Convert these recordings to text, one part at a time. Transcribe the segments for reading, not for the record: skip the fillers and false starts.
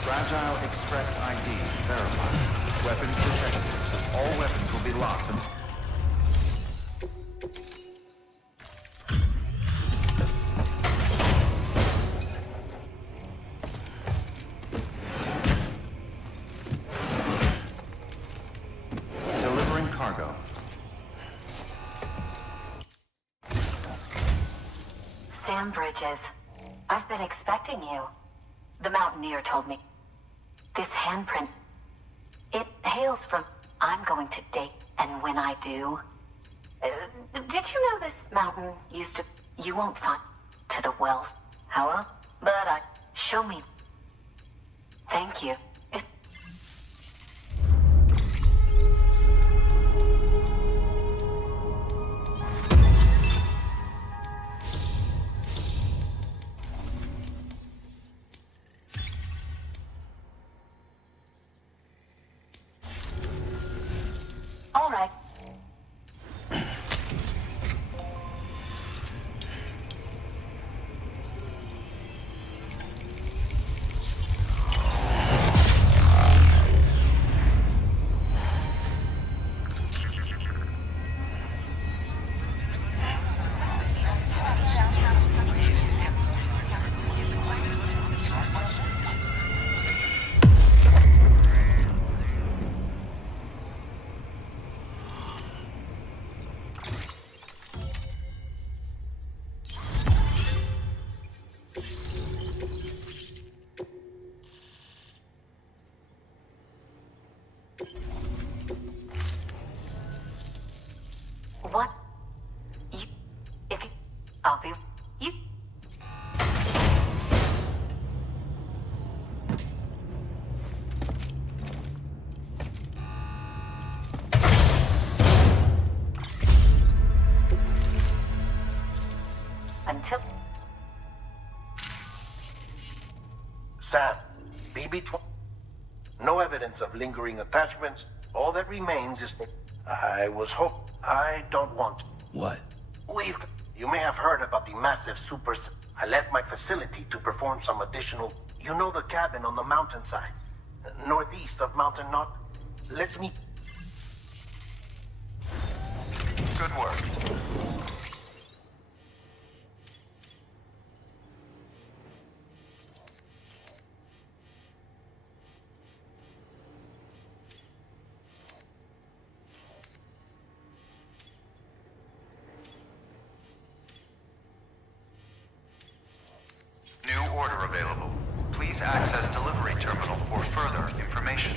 Fragile Express ID verified. Weapons detected. All weapons will be locked and... Delivering cargo. Sam Bridges. I've been expecting you. The Mountaineer told me. This handprint, it hails from I'm going to date, and when I do... did you know this mountain used to... You won't find to the wells, however, but show me. Thank you. All right. What? I'll be... You... Until... Sam, BB-12. No evidence of lingering attachments. All that remains is... I don't want... What? You may have heard about the massive super... I left my facility to perform some additional... You know the cabin on the mountainside? Northeast of Mountain Knot? Let's meet... Good work. New order available. Please access delivery terminal for further information.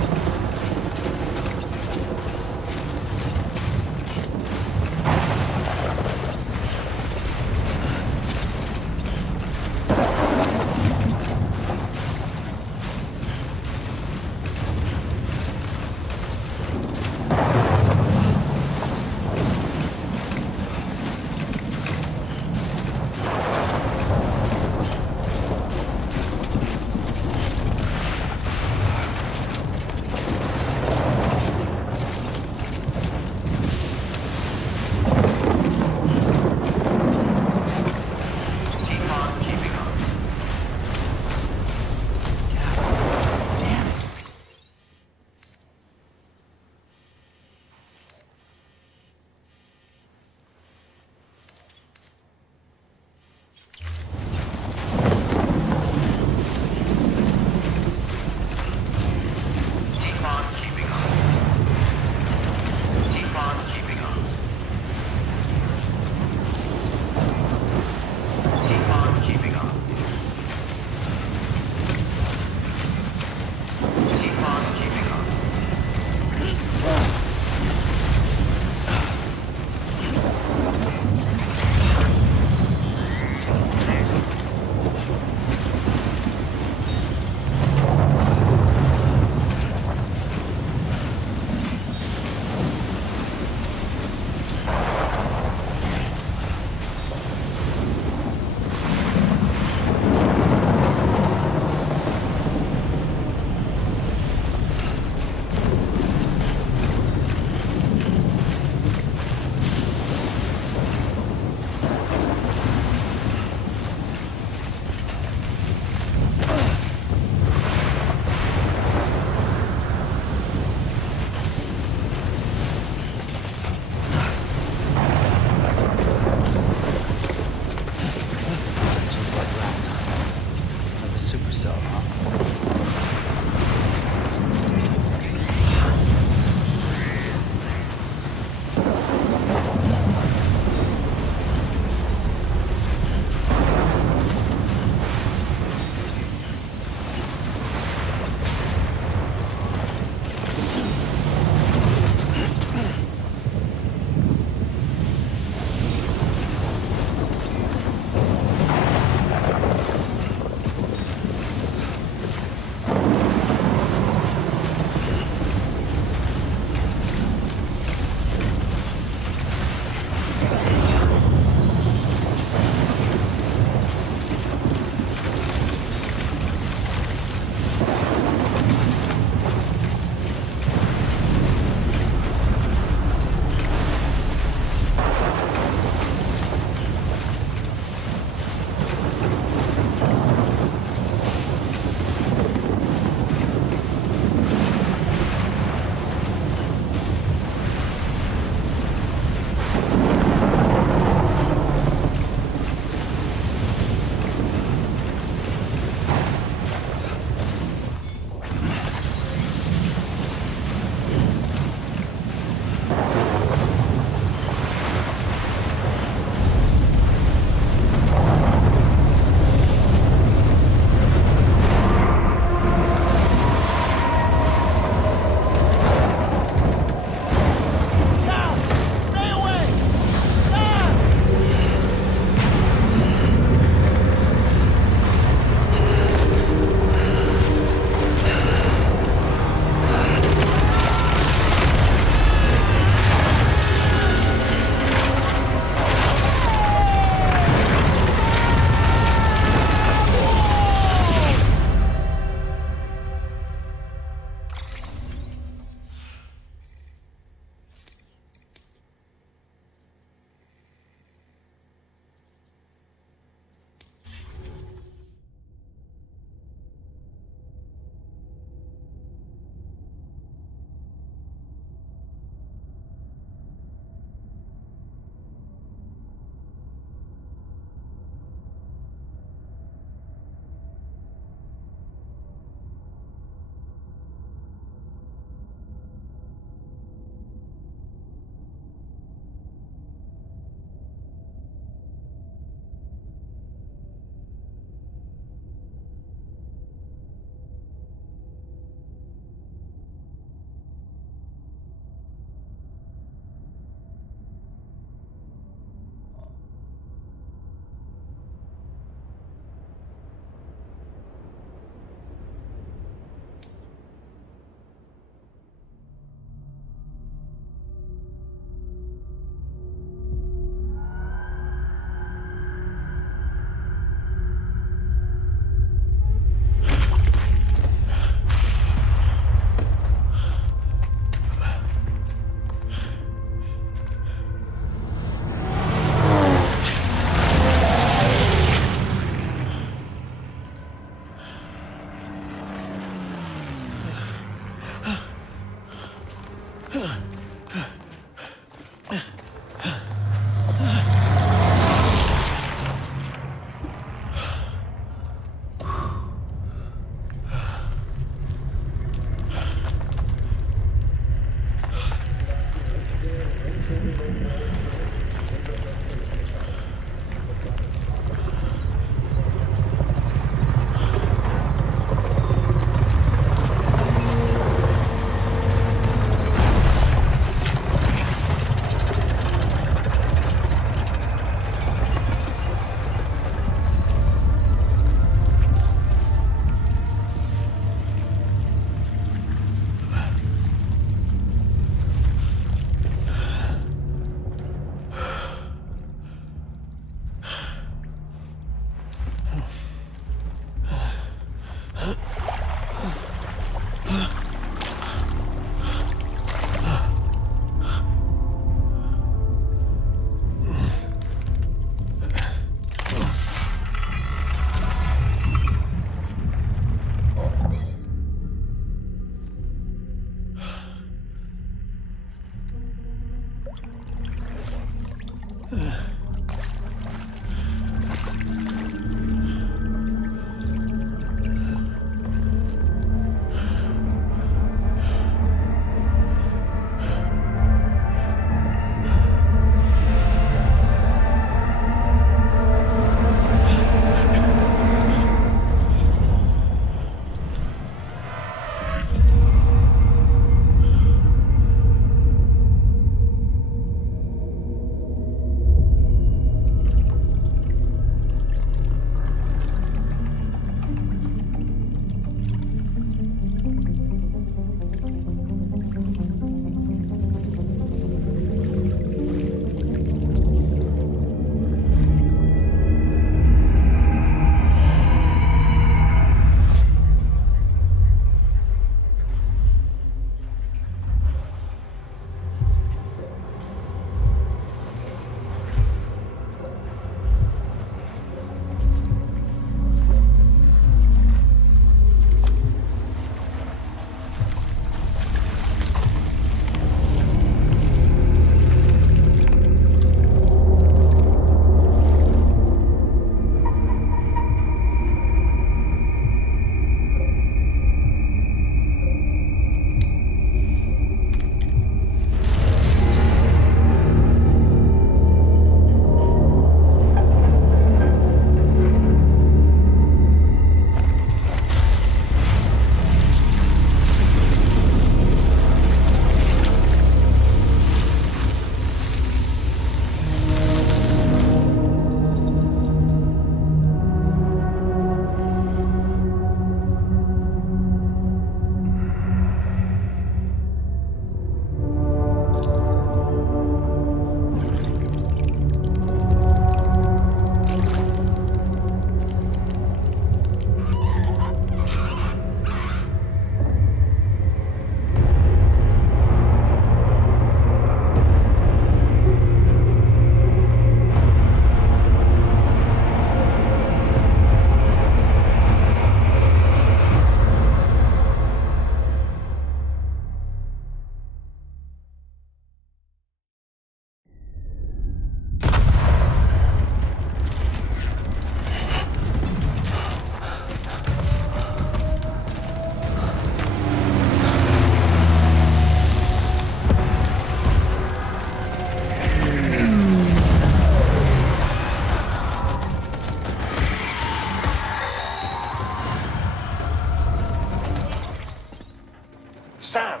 Sam!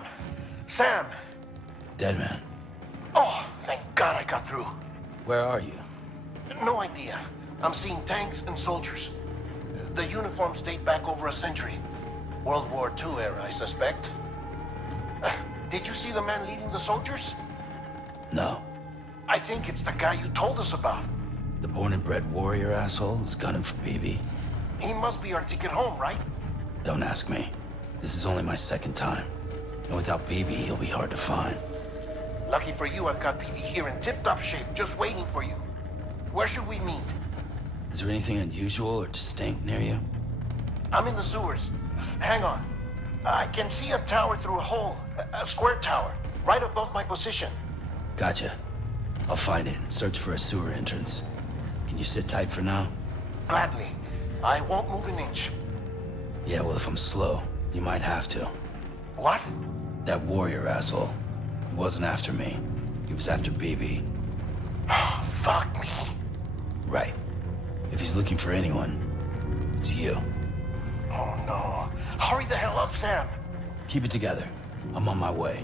Sam! Dead man. Oh, thank God I got through. Where are you? No idea. I'm seeing tanks and soldiers. The uniforms date back over a century. World War II era, I suspect. Did you see the man leading the soldiers? No. I think it's the guy you told us about. The born and bred warrior asshole who's gunning for BB? He must be our ticket home, right? Don't ask me. This is only my second time. And without BB, he'll be hard to find. Lucky for you, I've got BB here in tip-top shape, just waiting for you. Where should we meet? Is there anything unusual or distinct near you? I'm in the sewers. Hang on. I can see a tower through a hole. A square tower. right above my position. Gotcha. I'll find it. Search for a sewer entrance. Can you sit tight for now? Gladly. I won't move an inch. Yeah, well, if I'm slow, you might have to. What? That warrior asshole. He wasn't after me. He was after BB. Fuck me. Right. If he's looking for anyone, it's you. Oh no. Hurry the hell up, Sam. Keep it together. I'm on my way.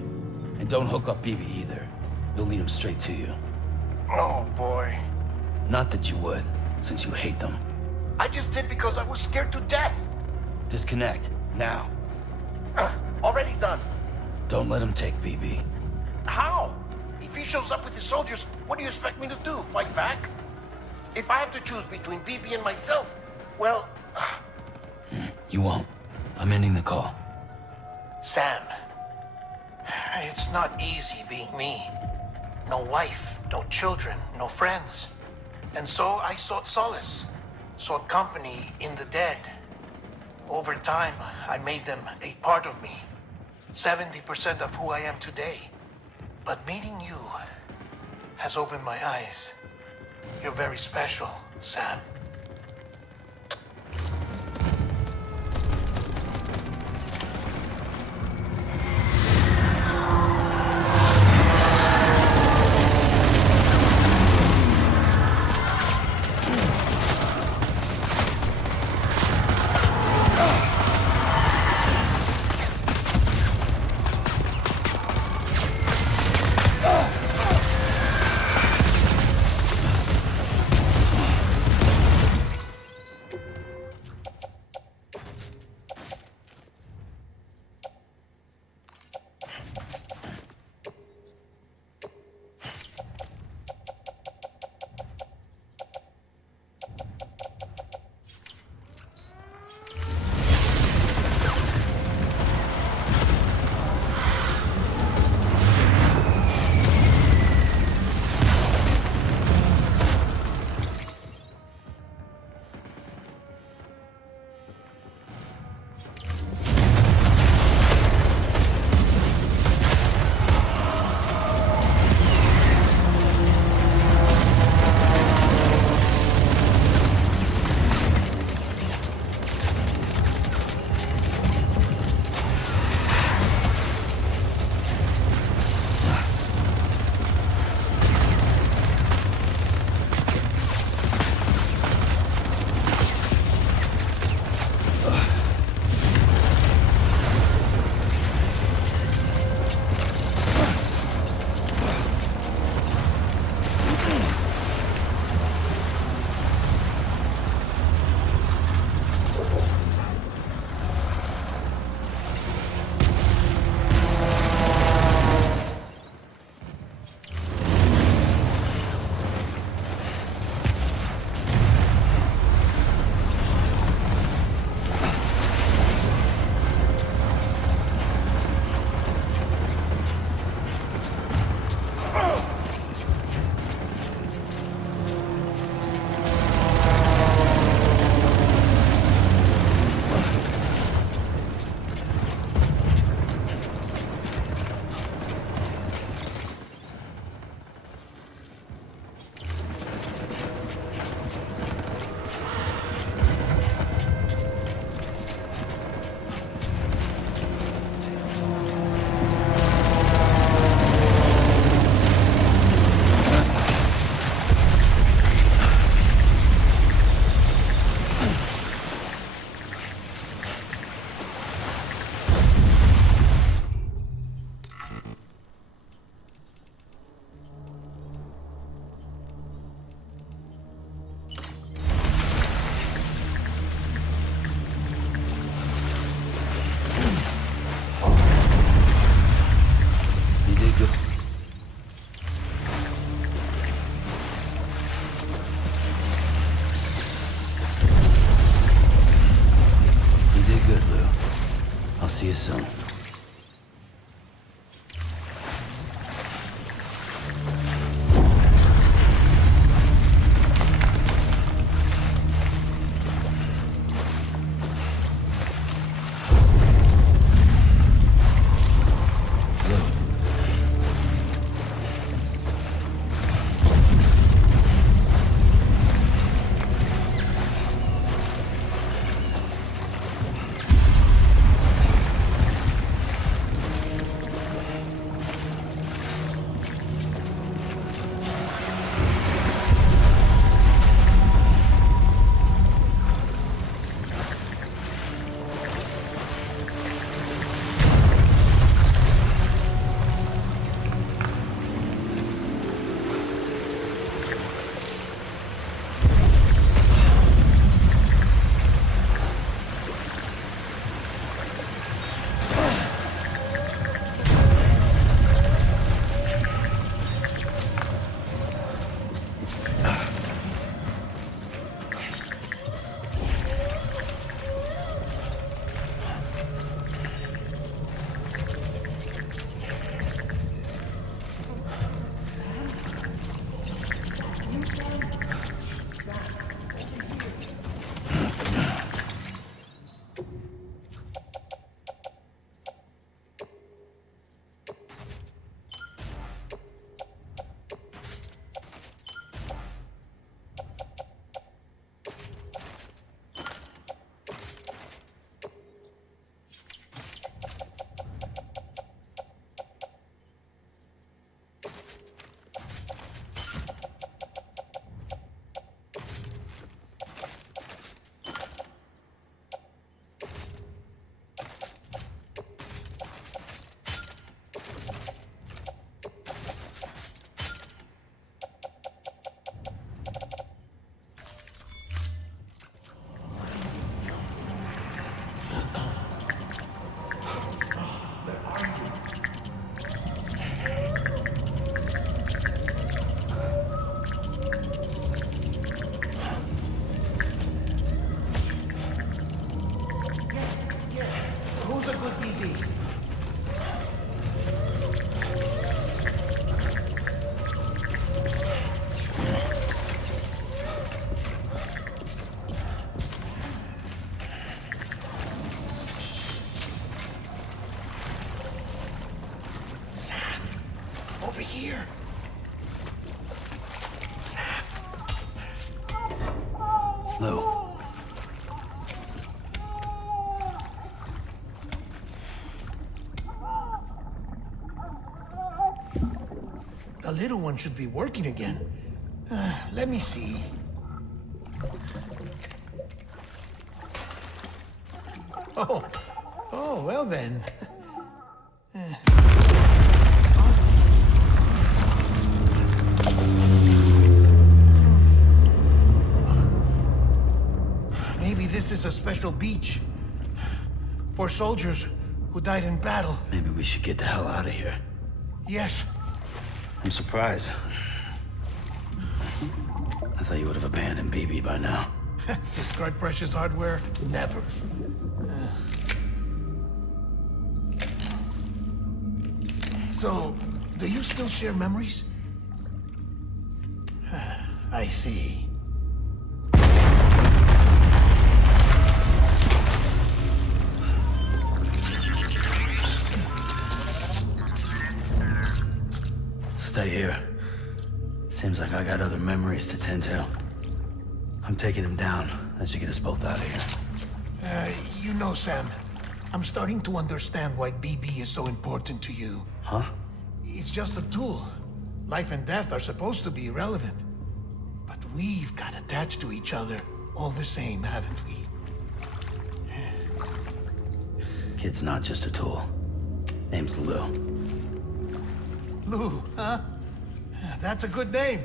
And don't hook up BB either. You'll lead him straight to you. Oh boy. Not that you would, since you hate them. I just did because I was scared to death. Disconnect, now. Already done. Don't let him take BB. How? If he shows up with his soldiers, what do you expect me to do? Fight back? If I have to choose between BB and myself, well... You won't. I'm ending the call. Sam, it's not easy being me. No wife, no children, no friends. And so I sought solace, sought company in the dead. Over time, I made them a part of me. 70% of who I am today. But meeting you has opened my eyes. You're very special, Sam. See you soon. Over here. Sam. Lou. The little one should be working again. Let me see. Oh, well then. Maybe this is a special beach for soldiers who died in battle. Maybe we should get the hell out of here. Yes. I'm surprised. I thought you would have abandoned BB by now. Discard precious hardware? Never. So, do you still share memories? I see. Stay here. Seems like I got other memories to tend to. I'm taking him down. That should get us both out of here. You know, Sam, I'm starting to understand why BB is so important to you. Huh? It's just a tool. Life and death are supposed to be irrelevant. But we've got attached to each other all the same, haven't we? Kid's not just a tool. Name's Lou. Lou, huh? That's a good name.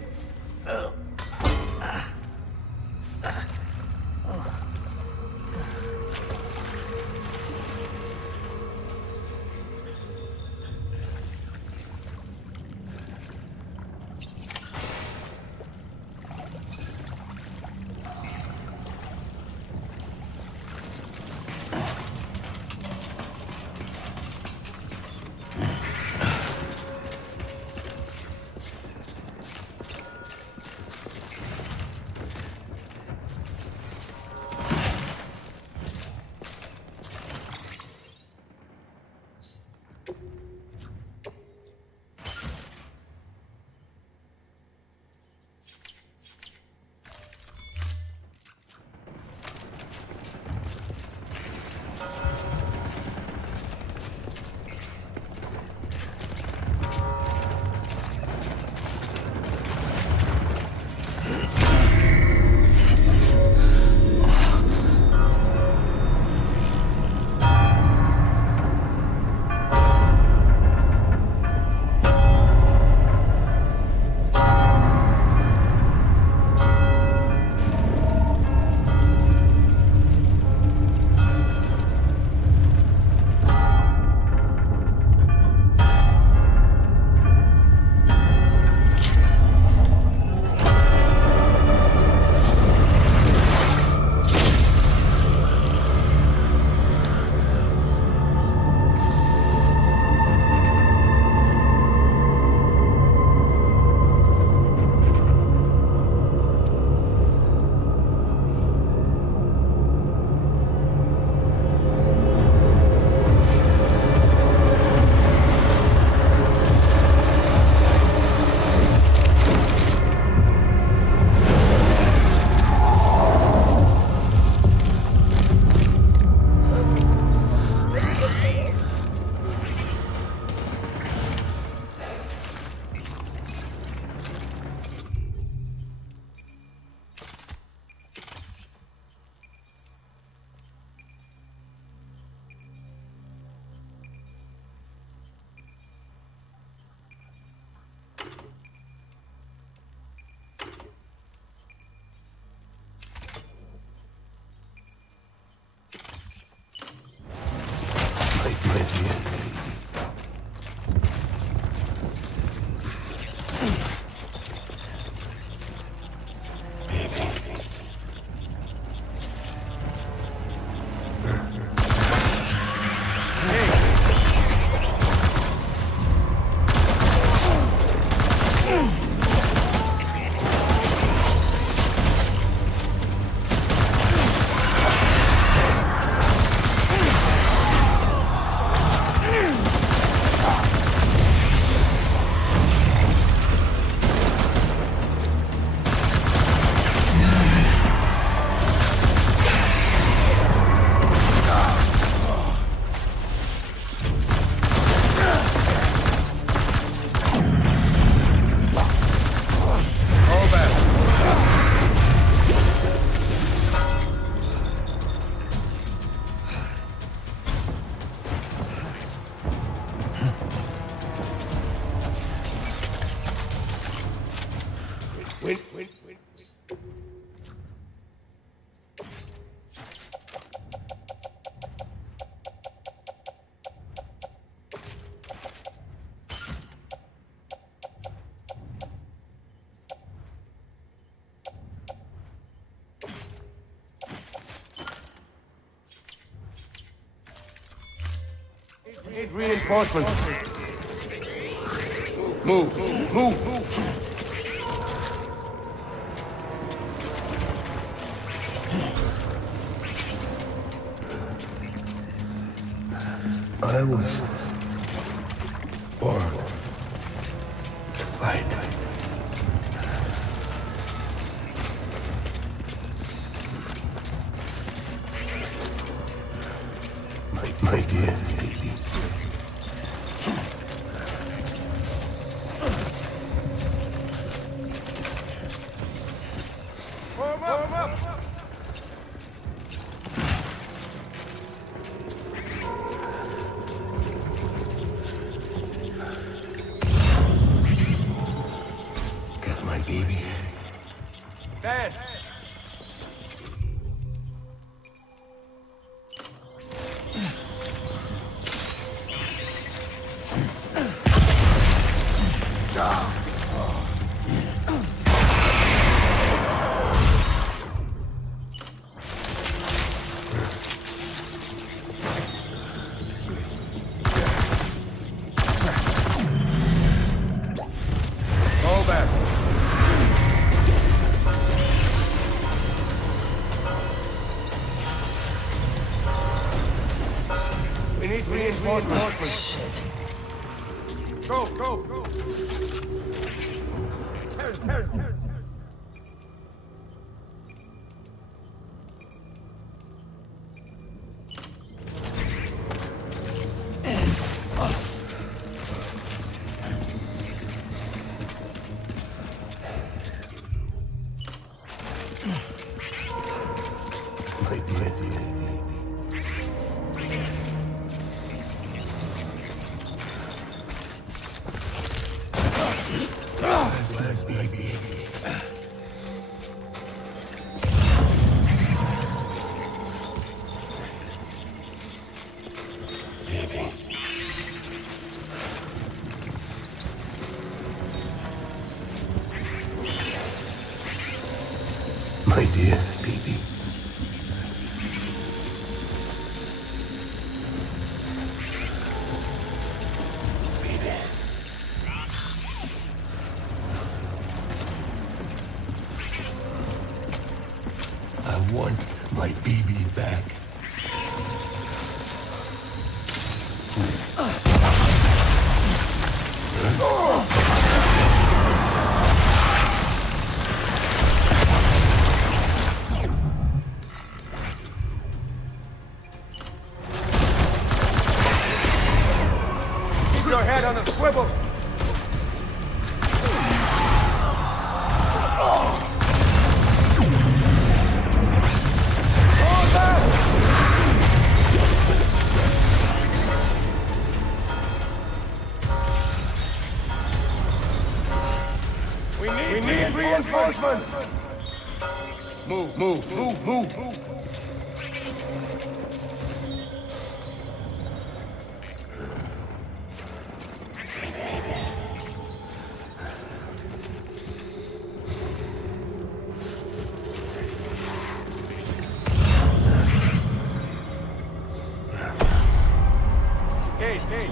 Need reinforcements. Move, move. I was born to fight. My dear baby. Warm up. Got my baby. Dad. Go back. We need reinforcements. Go. Turn. My dear baby. My baby. Baby. My dear baby. Baby. I want my baby back. Keep your head on a swivel. We need reinforcements. Move. Gate.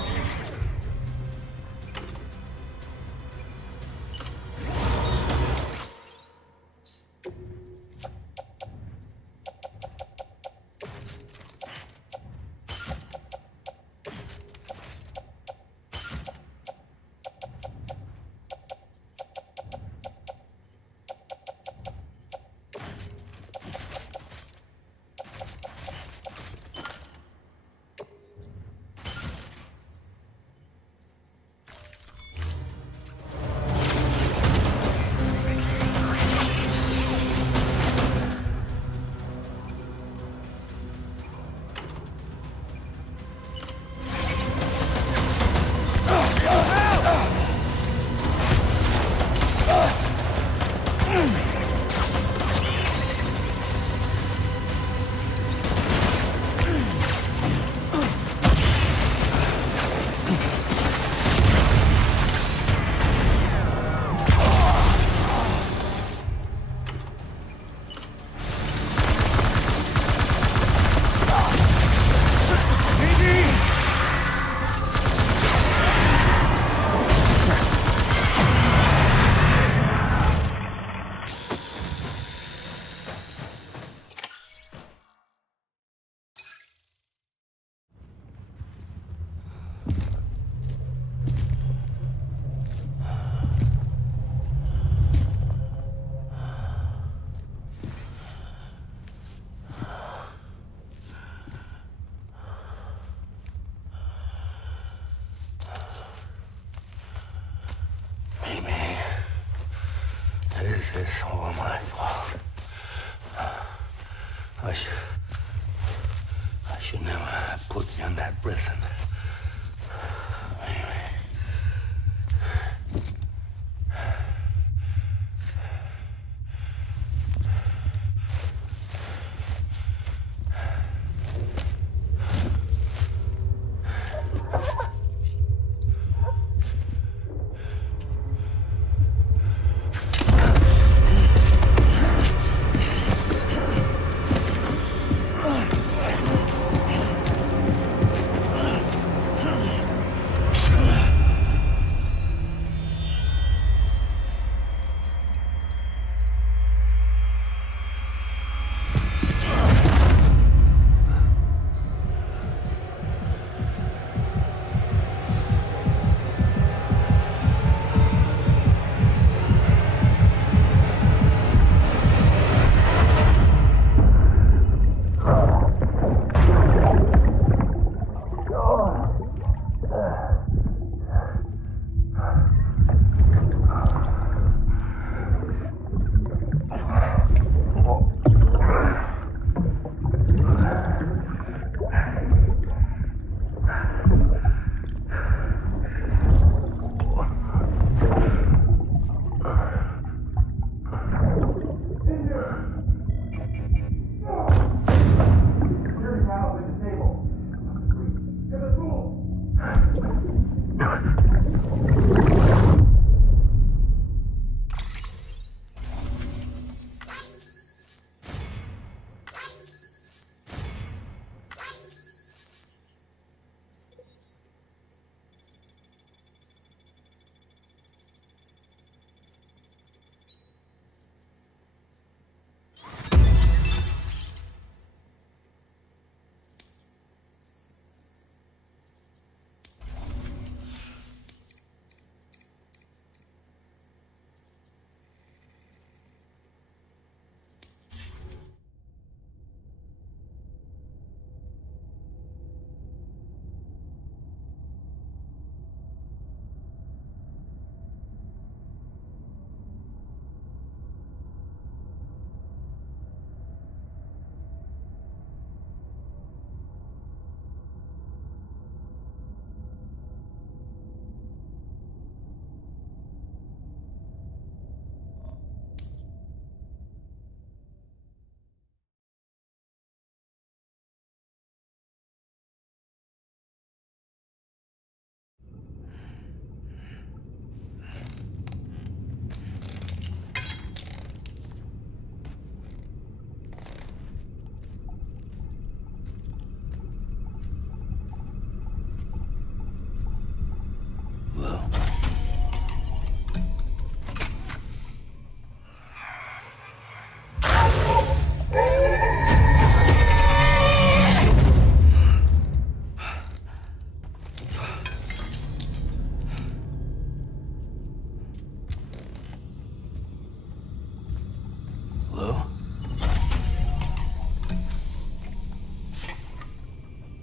This is all my fault. I should never have put you in that prison. Anyway.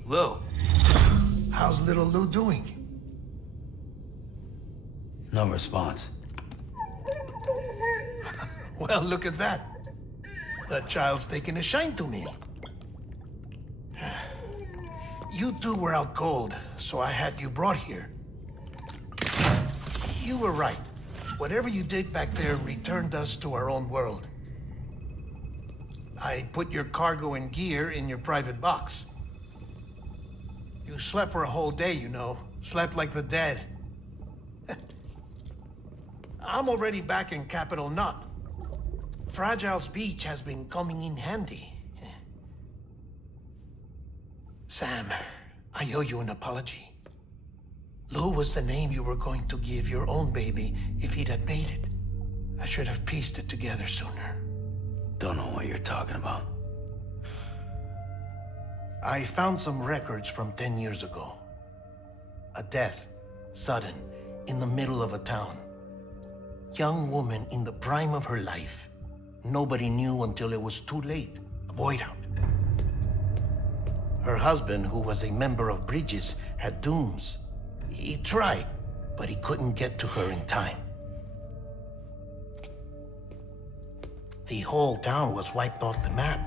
Lou, how's little Lou doing? No response. Well, look at that. That child's taking a shine to me. You two were out cold, so I had you brought here. You were right. Whatever you did back there returned us to our own world. I put your cargo and gear in your private box. You slept for a whole day, you know. Slept like the dead. I'm already back in Capital Knot. Fragile's beach has been coming in handy. Sam, I owe you an apology. Lou was the name you were going to give your own baby if he'd had made it. I should have pieced it together sooner. Don't know what you're talking about. I found some records from 10 years ago. A death, sudden, in the middle of a town. Young woman in the prime of her life. Nobody knew until it was too late. A void out. Her husband, who was a member of Bridges, had dooms. He tried, but he couldn't get to her in time. The whole town was wiped off the map,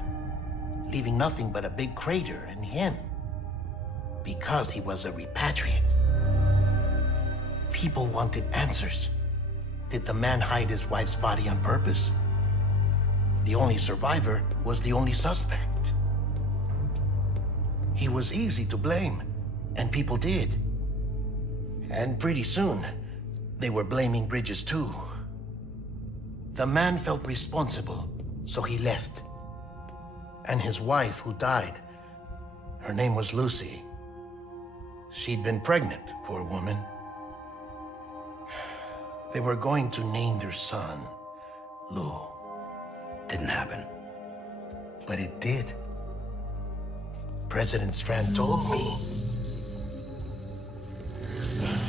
leaving nothing but a big crater and him. Because he was a repatriate. People wanted answers. Did the man hide his wife's body on purpose? The only survivor was the only suspect. He was easy to blame, and people did. And pretty soon, they were blaming Bridges too. The man felt responsible, so he left. And his wife, who died, her name was Lucy. She'd been pregnant, poor woman. They were going to name their son Lou. Didn't happen. But it did. President Strand told me.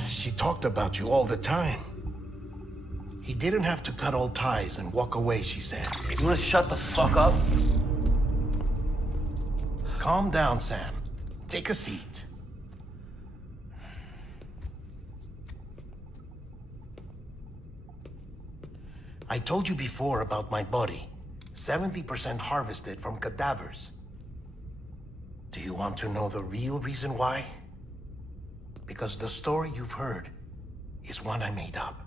She talked about you all the time. He didn't have to cut all ties and walk away, she said. You wanna shut the fuck up? Calm down, Sam. Take a seat. I told you before about my body. 70% harvested from cadavers. Do you want to know the real reason why? Because the story you've heard is one I made up.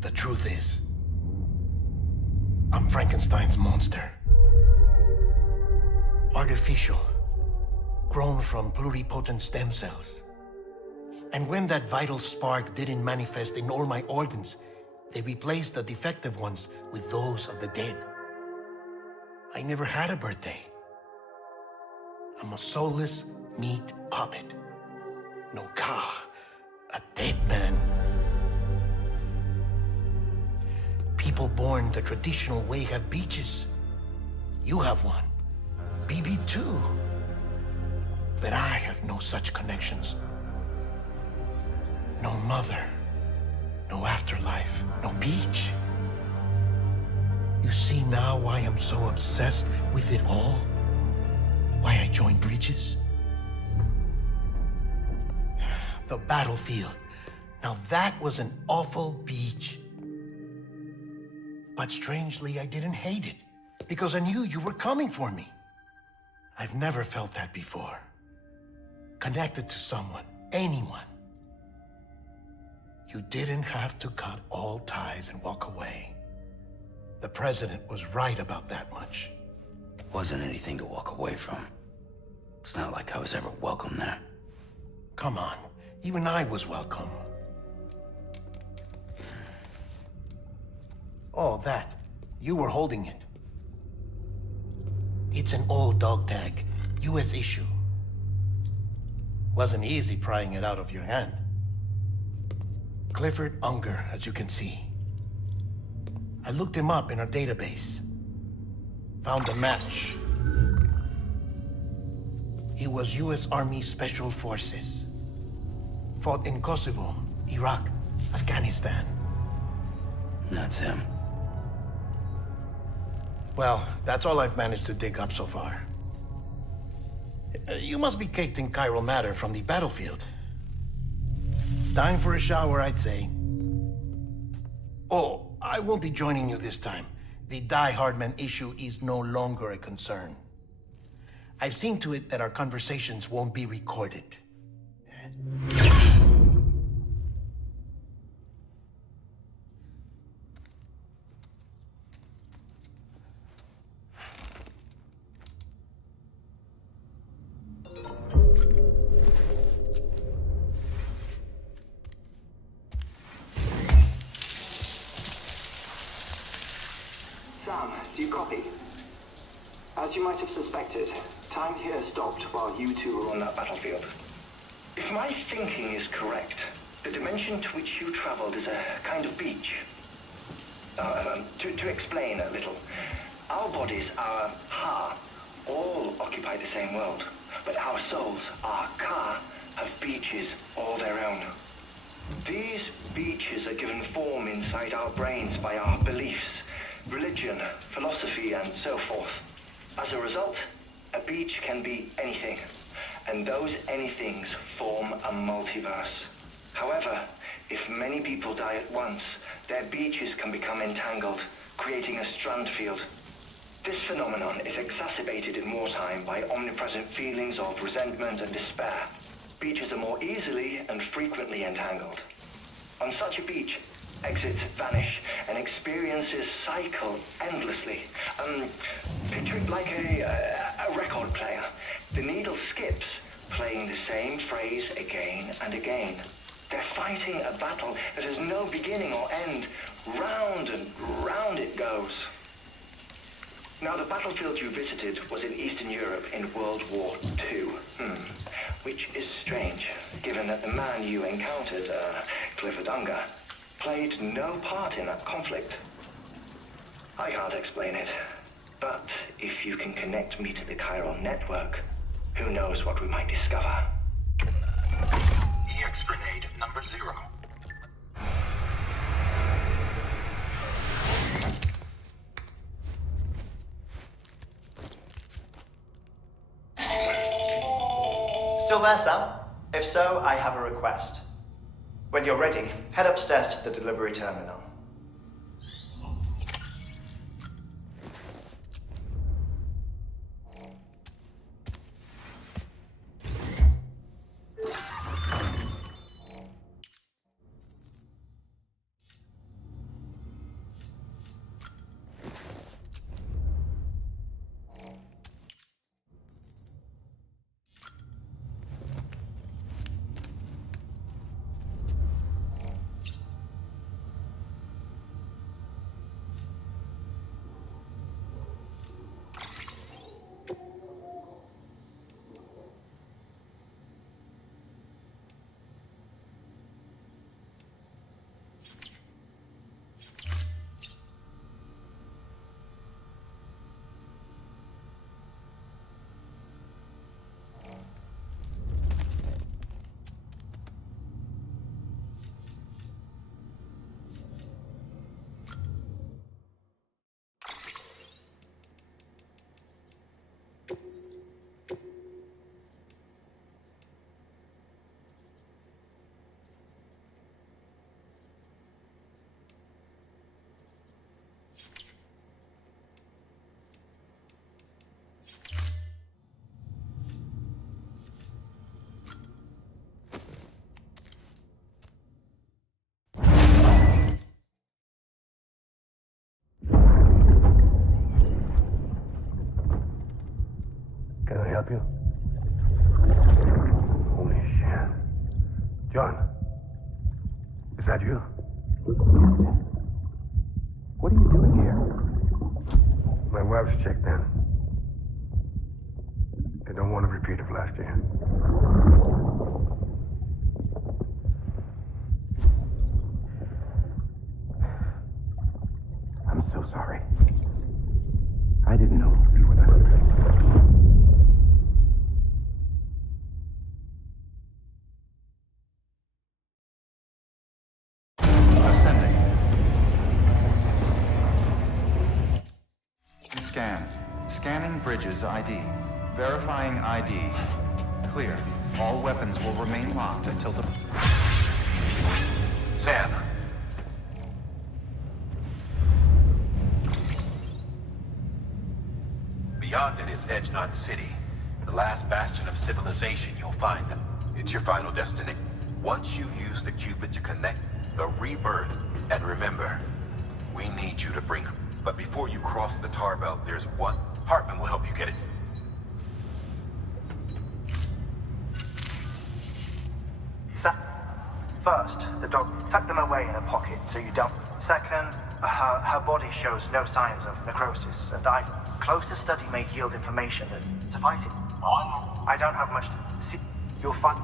The truth is, I'm Frankenstein's monster. Artificial, grown from pluripotent stem cells. And when that vital spark didn't manifest in all my organs, they replaced the defective ones with those of the dead. I never had a birthday. I'm a soulless meat puppet. No car, a dead man. People born the traditional way have beaches. You have one. BB too. But I have no such connections. No mother, no afterlife, no beach. You see now why I'm so obsessed with it all? Why I joined Bridges? The battlefield. Now that was an awful beach. But strangely, I didn't hate it, because I knew you were coming for me. I've never felt that before. Connected to someone, anyone. You didn't have to cut all ties and walk away. The president was right about that much. Wasn't anything to walk away from. It's not like I was ever welcome there. Come on, even I was welcome. Oh, that. You were holding it. It's an old dog tag, US issue. Wasn't easy prying it out of your hand. Clifford Unger, as you can see. I looked him up in our database. Found a match. He was US Army Special Forces. Fought in Kosovo, Iraq, Afghanistan. That's him. Well, that's all I've managed to dig up so far. You must be caked in chiral matter from the battlefield. Time for a shower, I'd say. Oh, I won't be joining you this time. The Die Hardman issue is no longer a concern. I've seen to it that our conversations won't be recorded. Sam, do you copy? As you might have suspected, time here stopped while you two were on that battlefield. If my thinking is correct, the dimension to which you traveled is a kind of beach. To explain a little, our bodies, our Ha, all occupy the same world, but our souls, our Ka, have beaches all their own. These beaches are given form inside our brains by our beliefs, religion, philosophy, and so forth. As a result, a beach can be anything, and those anythings form a multiverse. However, If many people die at once, their beaches can become entangled, creating a strand field. This phenomenon is exacerbated in wartime by omnipresent feelings of resentment and despair. Beaches are more easily and frequently entangled. On such a beach, exits vanish and experiences cycle endlessly. Picture it like a record player. The needle skips, playing the same phrase again and again. They're fighting a battle that has no beginning or end. Round and round it goes. Now, the battlefield you visited was in Eastern Europe in World War II. Which is strange, given that the man you encountered, Clifford Unger, played no part in that conflict. I can't explain it, but if you can connect me to the chiral network, who knows what we might discover. EX grenade number 0. Still there, Sam? If so, I have a request. When you're ready, head upstairs to the delivery terminal. Can I help you? Holy shit. John, is that you? What are you doing here? My wife's checked in. I don't want to repeat of last year. I'm so sorry. I didn't know you were that. Ascending. Scan. Scanning bridges ID. Verifying ID. Clear. All weapons will remain locked until the... Sam. Beyond it is Edgenot City, the last bastion of civilization you'll find. It's your final destination. Once you use the Cupid to connect the rebirth, and remember, we need you to bring her. But before you cross the tar belt, there's one. Hartman will help you get it. First, the dog, tuck them away in a pocket so you don't. Second, her body shows no signs of necrosis, and closer study may yield information that suffices. I don't have much to see. You'll find.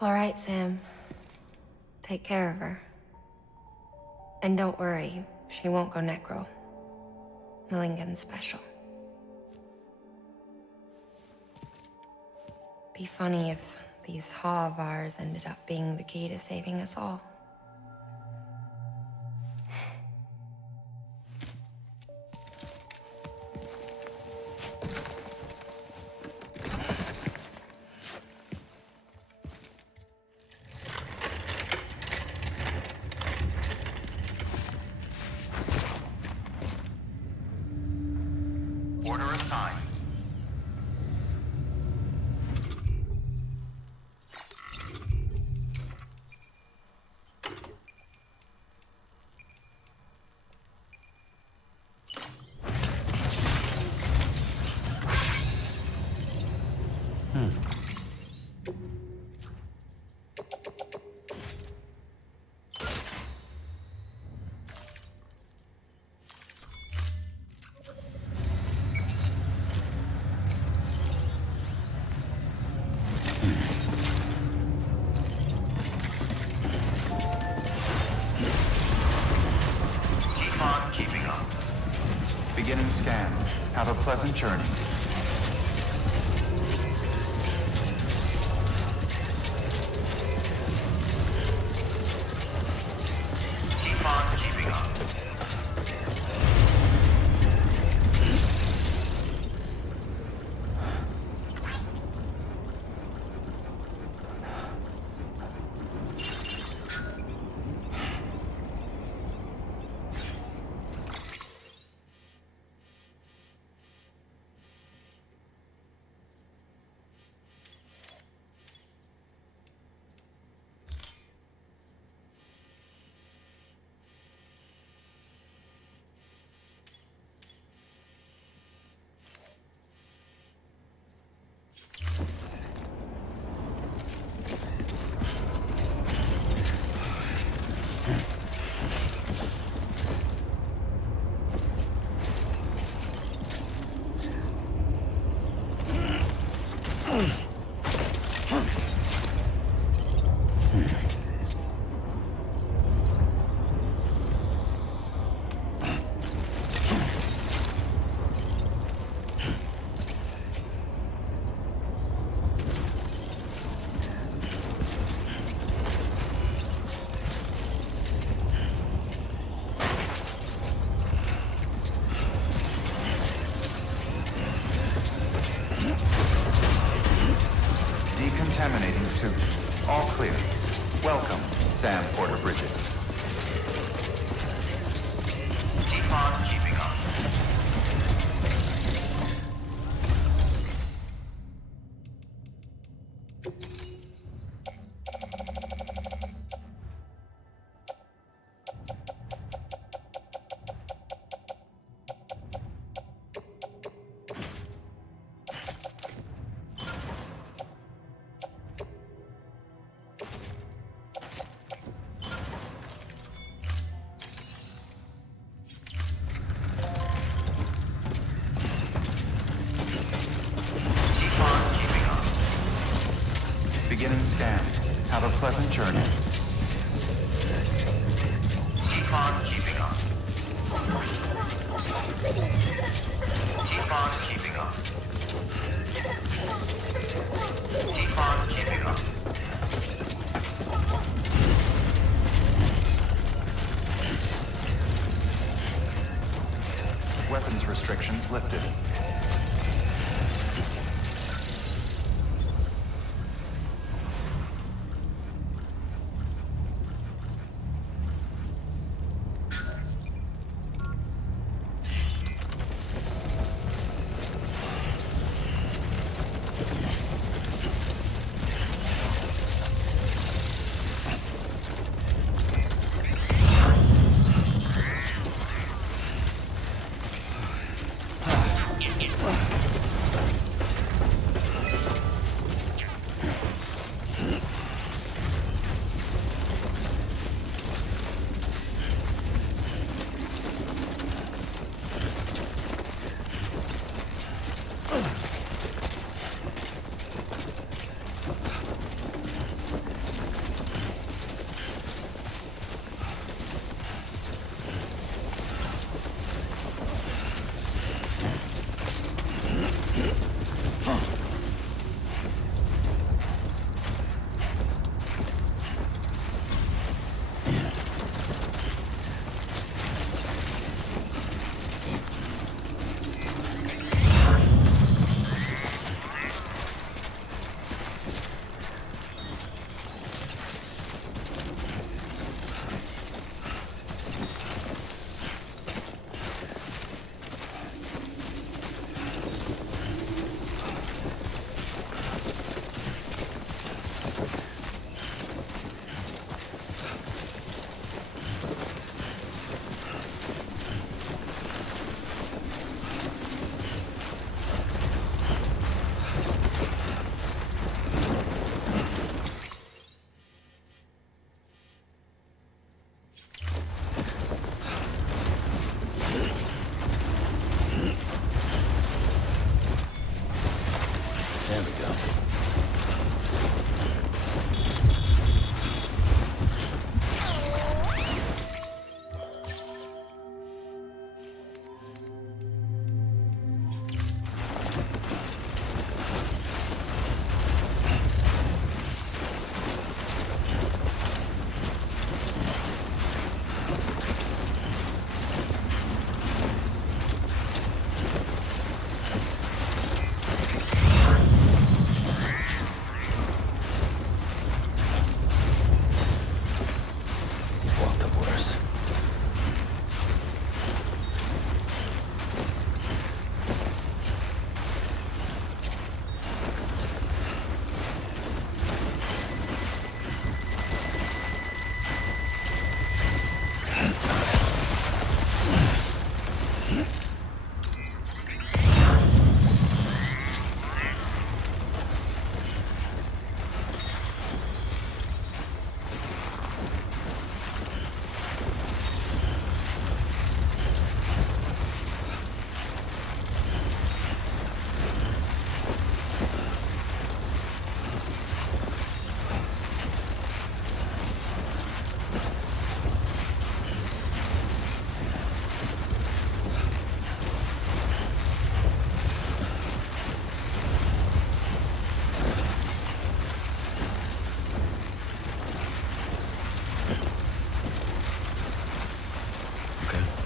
All right, Sam. Take care of her. And don't worry, she won't go necro. Millingan's special. Be funny if these Ha of ours ended up being the key to saving us all. Order assigned. Keep on keeping up. Beginning scan. Have a pleasant journey. Keep on keeping up. Decontaminating suit. All clear. Welcome, Sam Porter Bridges. Keep on keeping on. Beginning scan. Have a pleasant journey. Keep on keeping on. Keep on keeping on. Keep on keeping on. Weapons restrictions lifted. Okay.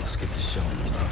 Let's get this show on the road.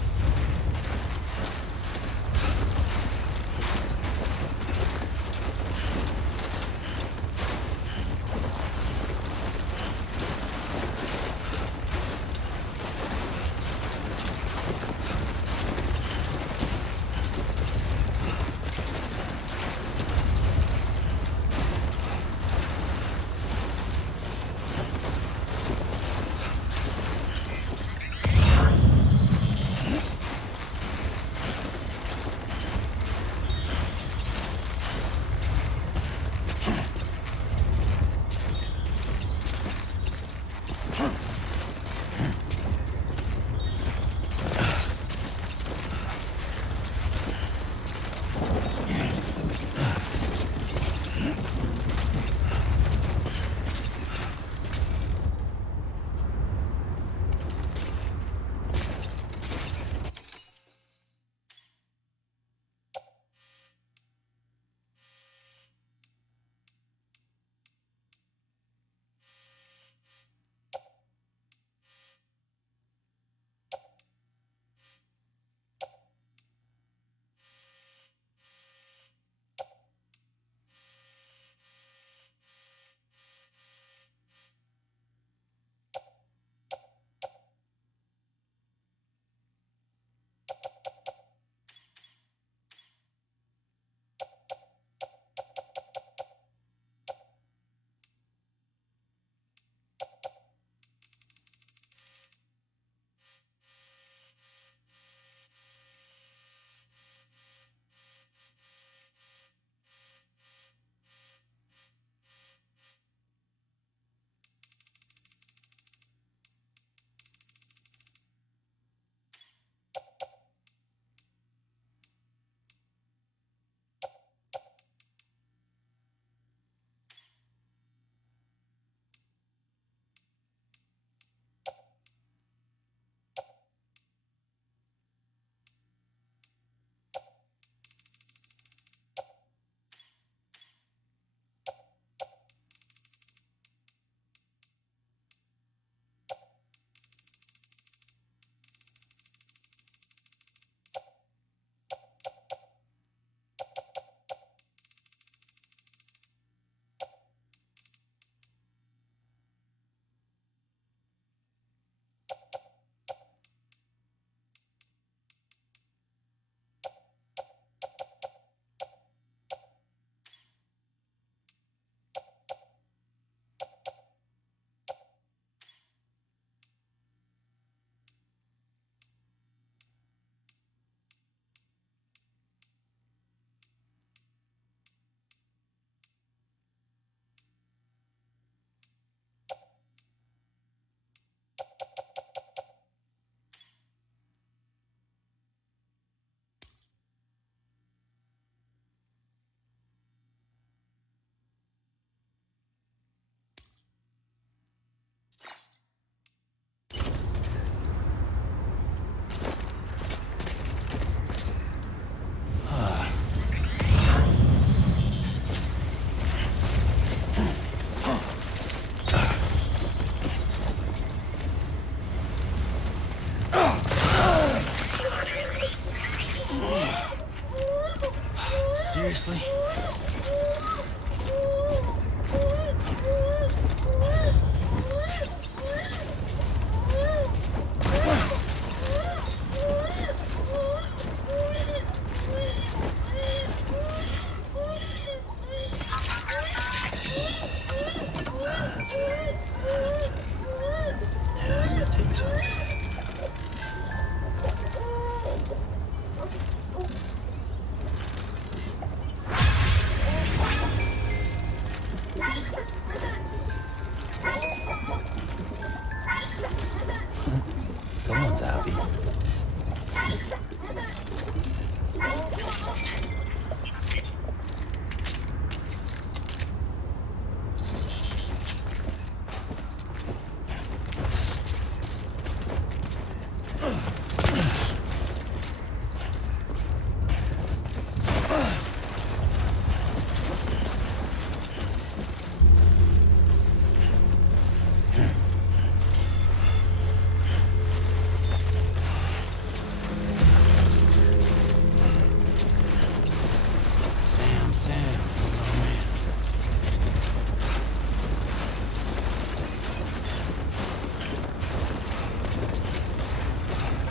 Seriously?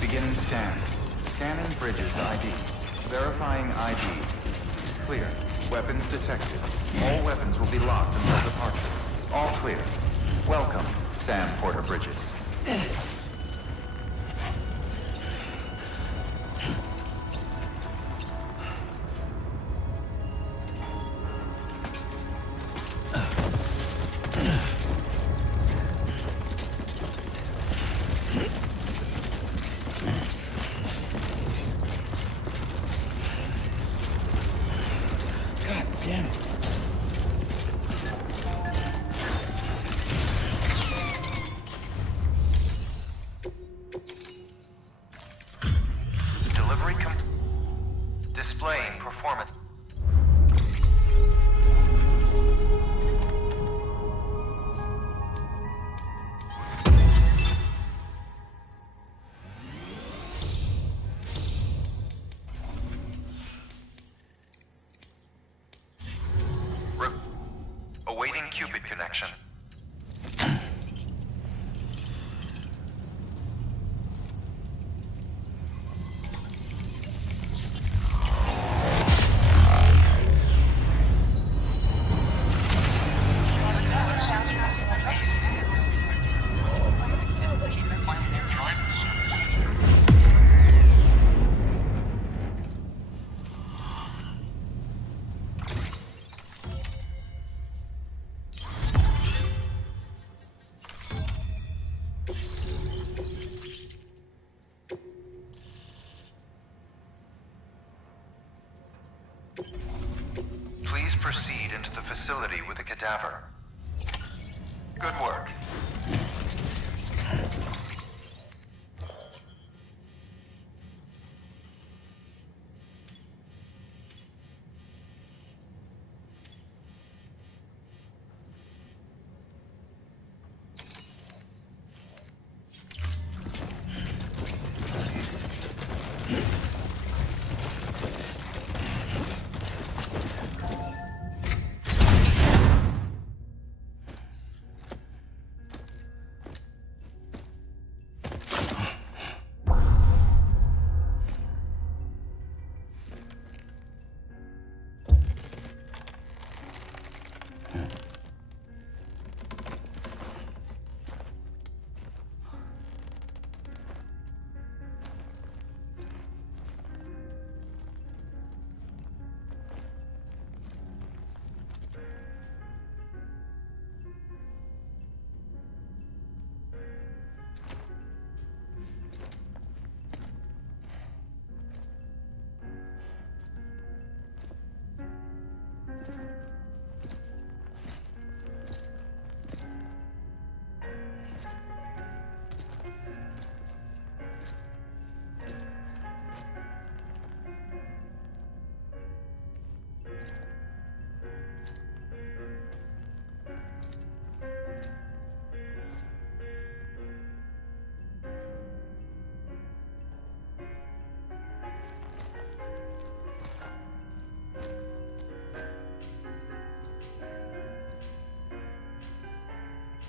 Beginning scan. Scanning bridges ID. Verifying ID. Clear. Weapons detected. All weapons will be locked until departure. All clear. Welcome, Sam Porter Bridges. God damn it. Delivery displaying performance. Awaiting Cupid connection. Please proceed into the facility with the cadaver. Good work.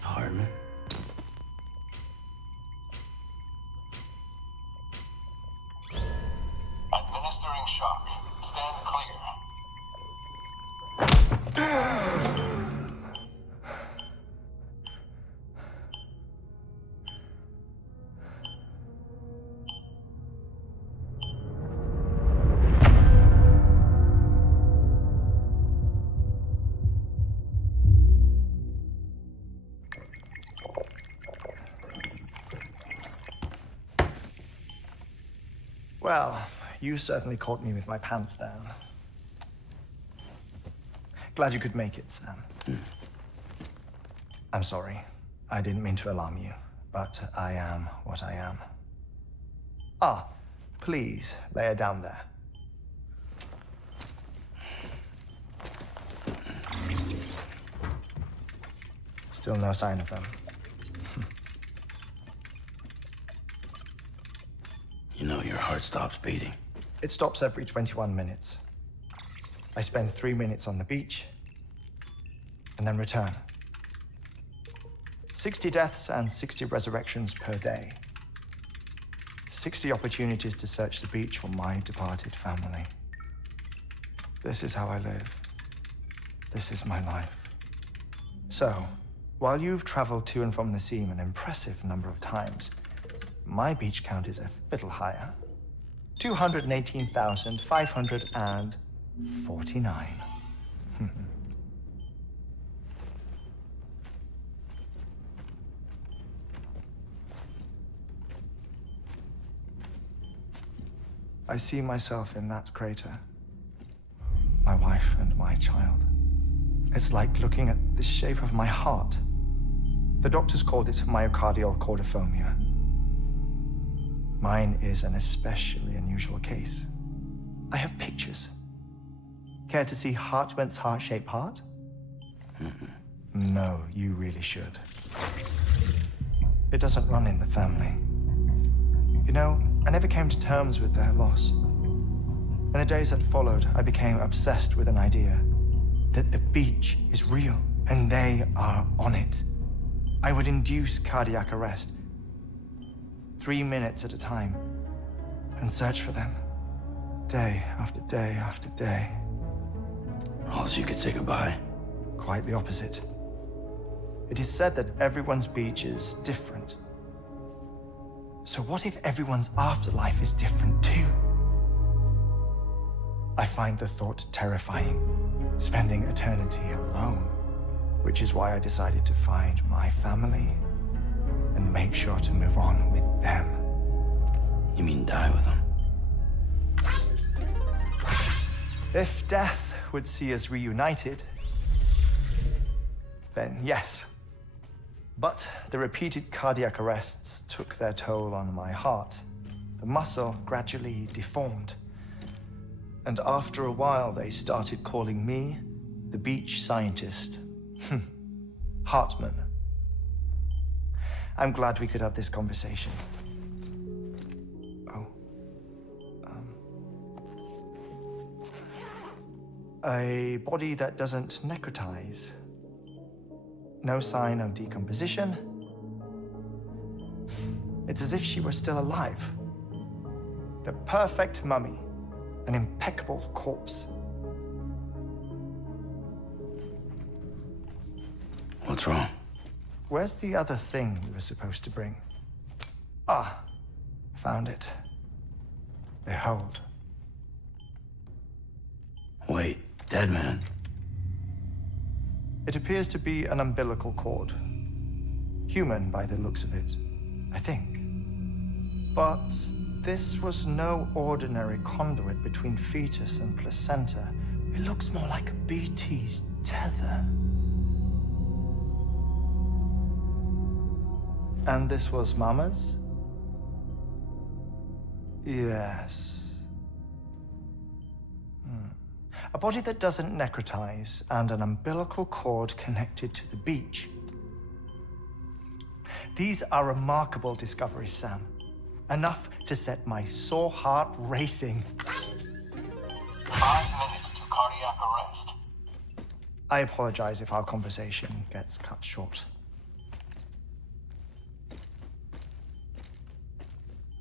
Hartman. Administering shock. Stand clear. Well, you certainly caught me with my pants down. Glad you could make it, Sam. I'm sorry. I didn't mean to alarm you, but I am what I am. Ah, please, lay her down there. Still no sign of them. You know your heart stops beating. It stops every 21 minutes. I spend 3 minutes on the beach, and then return. 60 deaths and 60 resurrections per day. 60 opportunities to search the beach for my departed family. This is how I live. This is my life. So, while you've traveled to and from the scene an impressive number of times, my beach count is a little higher. 218,549. I see myself in that crater. My wife and my child. It's like looking at the shape of my heart. The doctors called it myocardial cordiformia. Mine is an especially unusual case. I have pictures. Care to see Hartman's heart-shaped heart? No, you really should. It doesn't run in the family. You know, I never came to terms with their loss. In the days that followed, I became obsessed with an idea that the beach is real and they are on it. I would induce cardiac arrest, 3 minutes at a time, and search for them, day after day after day. All so you could say goodbye? Quite the opposite. It is said that everyone's beach is different. So what if everyone's afterlife is different too? I find the thought terrifying, spending eternity alone, which is why I decided to find my family and make sure to move on with them. You mean die with them? If death would see us reunited, then yes. But the repeated cardiac arrests took their toll on my heart. The muscle gradually deformed. And after a while, they started calling me the beach scientist. Hartman. I'm glad we could have this conversation. Oh. A body that doesn't necrotize. No sign of decomposition. It's as if she were still alive. The perfect mummy. An impeccable corpse. What's wrong? Where's the other thing we were supposed to bring? Ah, found it. Behold. Wait, dead man? It appears to be an umbilical cord. Human by the looks of it, I think. But this was no ordinary conduit between fetus and placenta. It looks more like a BT's tether. And this was Mama's? Yes. A body that doesn't necrotize and an umbilical cord connected to the beach. These are remarkable discoveries, Sam. Enough to set my sore heart racing. 5 minutes to cardiac arrest. I apologize if our conversation gets cut short.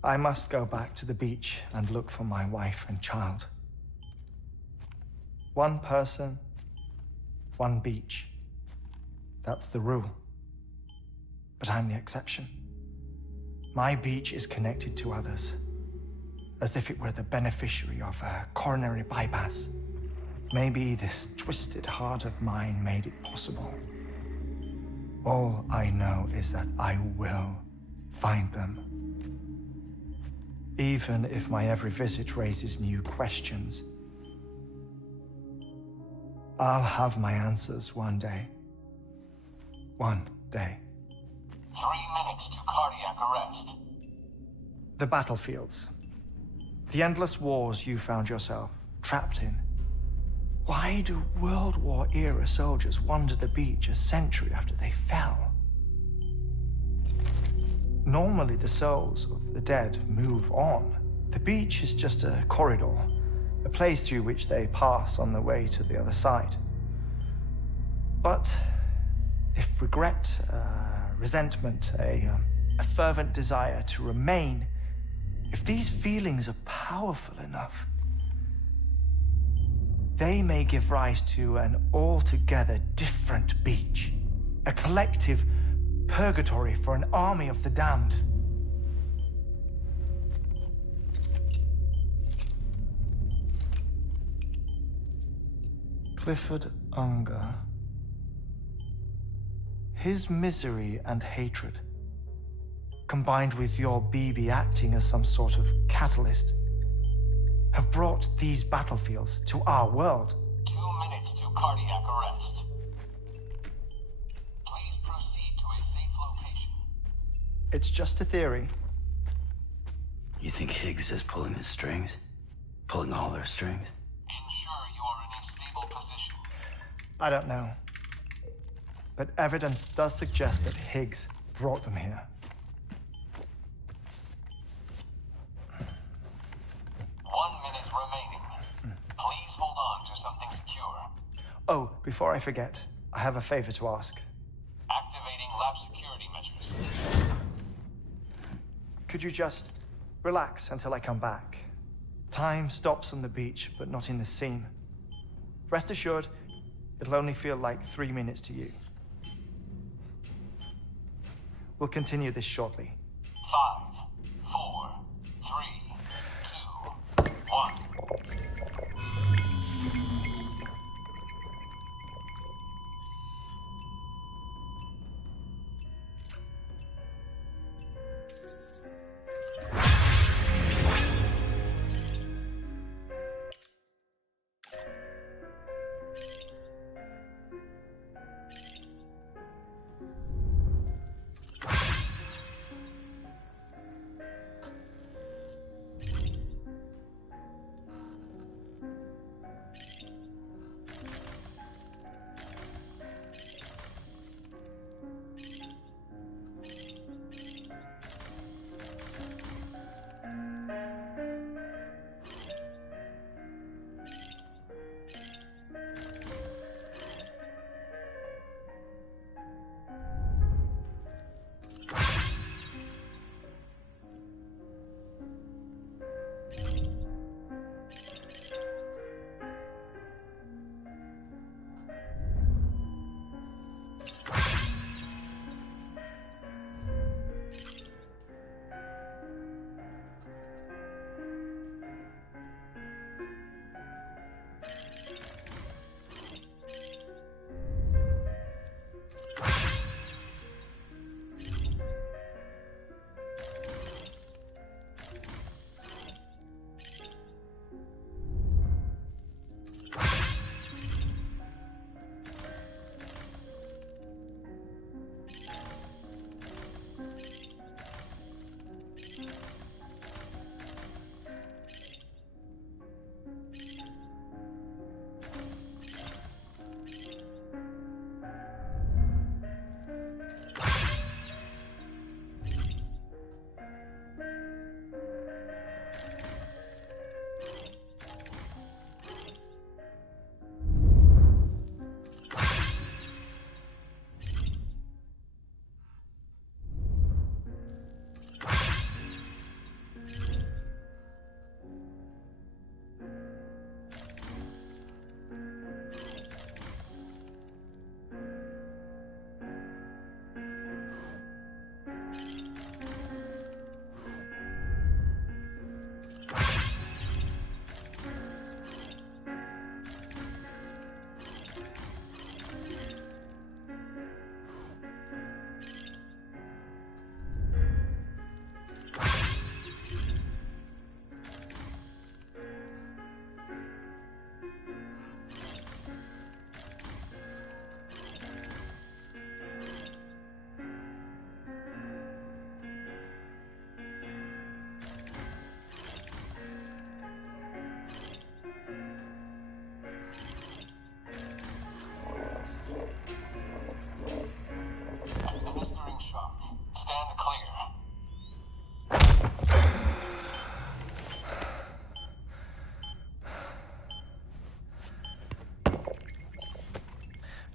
I must go back to the beach and look for my wife and child. One person, one beach. That's the rule. But I'm the exception. My beach is connected to others, as if it were the beneficiary of a coronary bypass. Maybe this twisted heart of mine made it possible. All I know is that I will find them. even if my every visit raises new questions. I'll have my answers one day. One day. 3 minutes to cardiac arrest. The battlefields. The endless wars you found yourself trapped in. Why do World War-era soldiers wander the beach a century after they fell? Normally, the souls of the dead move on. The beach is just a corridor, a place through which they pass on the way to the other side. But if regret, resentment, a fervent desire to remain, if these feelings are powerful enough, they may give rise to an altogether different beach, a collective purgatory for an army of the damned. Clifford Unger. His misery and hatred, combined with your BB acting as some sort of catalyst, have brought these battlefields to our world. 2 minutes to cardiac arrest. Please proceed to a safe location. It's just a theory. You think Higgs is pulling the strings? Pulling all their strings? Ensure you are in a stable position. I don't know. But evidence does suggest that Higgs brought them here. 1 minute remaining. Please hold on to something secure. Oh, before I forget, I have a favor to ask. Activating lab security measures. Could you just relax until I come back? Time stops on the beach, but not in the scene. Rest assured, it'll only feel like 3 minutes to you. We'll continue this shortly. 5, 4, 3, 2, 1.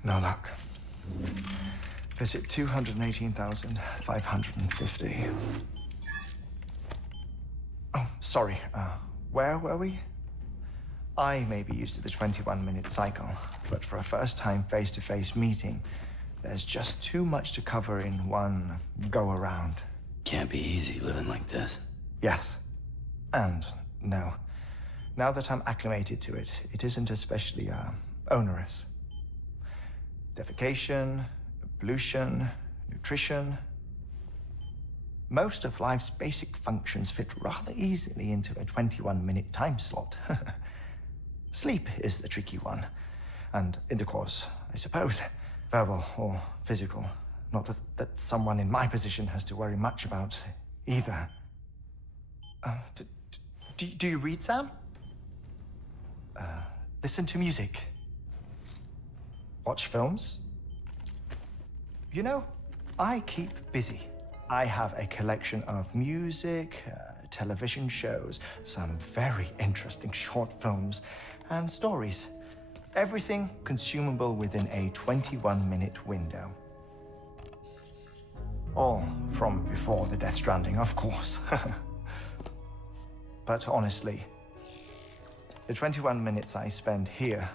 No luck. Visit 218,550. Oh, sorry. Where were we? I may be used to the 21-minute cycle, but for a first-time face-to-face meeting, there's just too much to cover in one go-around. Can't be easy living like this. Yes. And no. Now that I'm acclimated to it, it isn't especially, onerous. Defecation, pollution, nutrition. Most of life's basic functions fit rather easily into a 21-minute time slot. Sleep is the tricky one. And intercourse, I suppose. Verbal or physical. Not that someone in my position has to worry much about either. Do you read, Sam? Listen to music. Watch films. You know, I keep busy. I have a collection of music, television shows, some very interesting short films, and stories. Everything consumable within a 21-minute window. All from before the Death Stranding, of course. But honestly, the 21 minutes I spend here,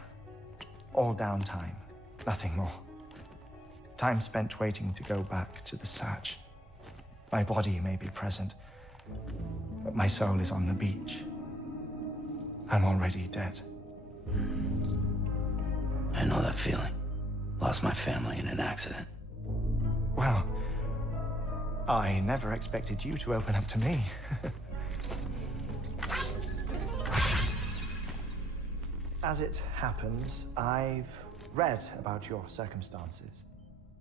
all downtime, nothing more. Time spent waiting to go back to the search. My body may be present, but my soul is on the beach. I'm already dead. I know that feeling. Lost my family in an accident. Well, I never expected you to open up to me. As it happens, I've read about your circumstances.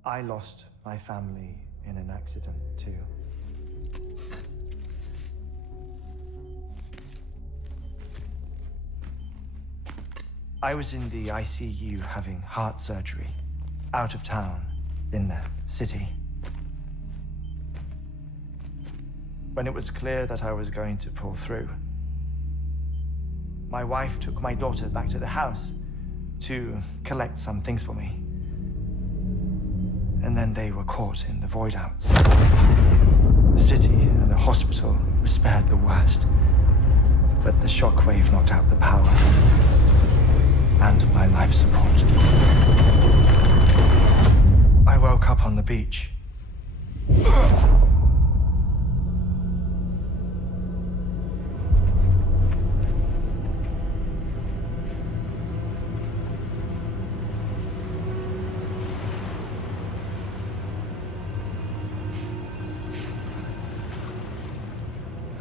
I lost my family in an accident, too. I was in the ICU having heart surgery, out of town, in the city. When it was clear that I was going to pull through, my wife took my daughter back to the house to collect some things for me. And then they were caught in the void outs. The city and the hospital were spared the worst, but the shockwave knocked out the power and my life support. I woke up on the beach.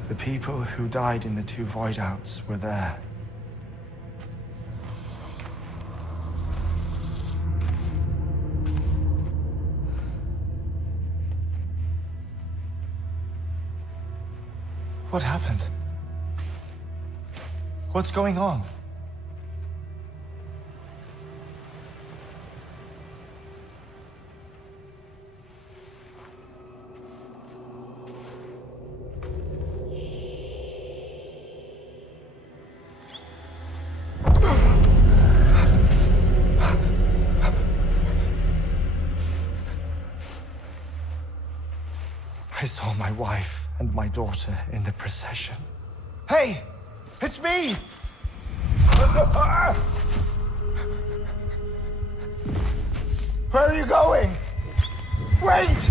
The people who died in the two void outs were there. What happened? What's going on? I saw my wife and my daughter in the procession. Hey! It's me! Where are you going? Wait!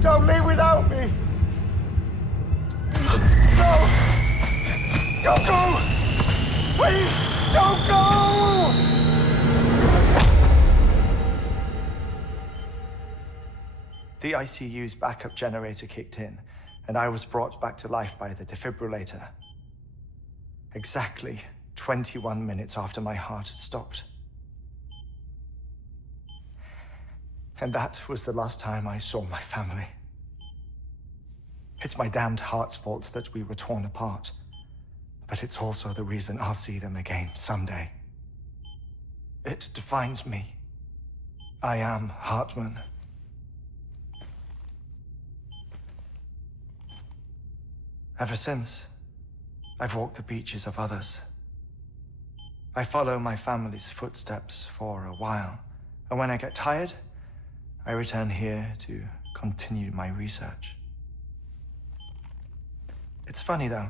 Don't leave without me! No! Don't go! Please, don't go! The ICU's backup generator kicked in, and I was brought back to life by the defibrillator. Exactly 21 minutes after my heart had stopped. And that was the last time I saw my family. It's my damned heart's fault that we were torn apart, but it's also the reason I'll see them again someday. It defines me. I am Hartman. Ever since, I've walked the beaches of others. I follow my family's footsteps for a while, and when I get tired, I return here to continue my research. It's funny though,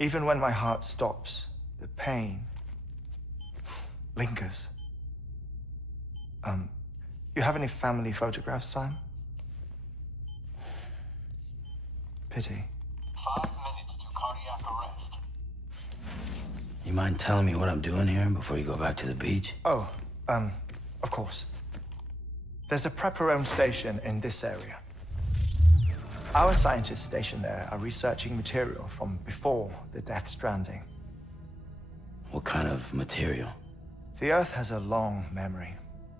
even when my heart stops, the pain lingers. You have any family photographs, Sam? Pity. 5 minutes to cardiac arrest. You mind telling me what I'm doing here before you go back to the beach? Oh, of course. There's a prep-your-own station in this area. Our scientists stationed there are researching material from before the Death Stranding. What kind of material? The Earth has a long memory.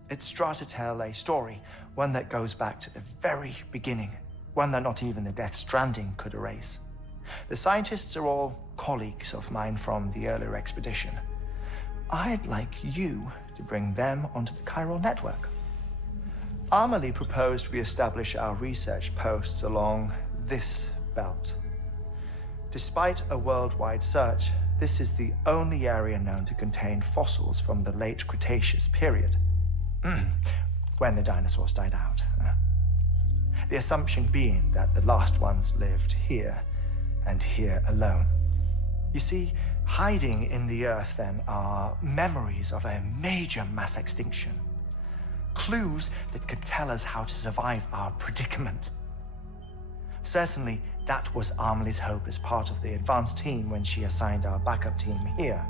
It's trying to tell a story, one that goes back to the very beginning, one that not even the Death Stranding could erase. The scientists are all colleagues of mine from the earlier expedition. I'd like you to bring them onto the chiral network. Amelie proposed we establish our research posts along this belt. Despite a worldwide search, this is the only area known to contain fossils from the late Cretaceous period, when the dinosaurs died out. The assumption being that the last ones lived here, and here alone. You see, hiding in the Earth then are memories of a major mass extinction. Clues that could tell us how to survive our predicament. Certainly, that was Amelie's hope as part of the advanced team when she assigned our backup team here.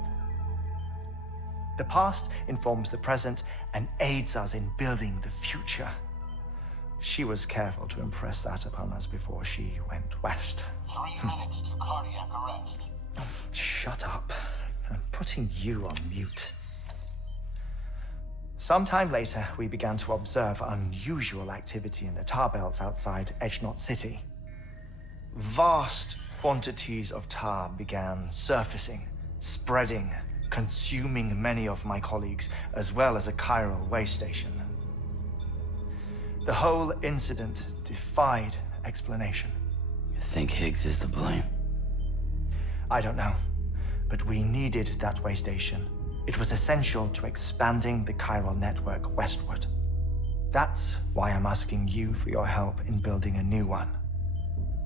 The past informs the present and aids us in building the future. She was careful to impress that upon us before she went west. 3 minutes to cardiac arrest. Shut up. I'm putting you on mute. Sometime later, we began to observe unusual activity in the tar belts outside Edgenot City. Vast quantities of tar began surfacing, spreading, consuming many of my colleagues, as well as a chiral way station. The whole incident defied explanation. You think Higgs is to blame? I don't know, but we needed that way station. It was essential to expanding the chiral network westward. That's why I'm asking you for your help in building a new one.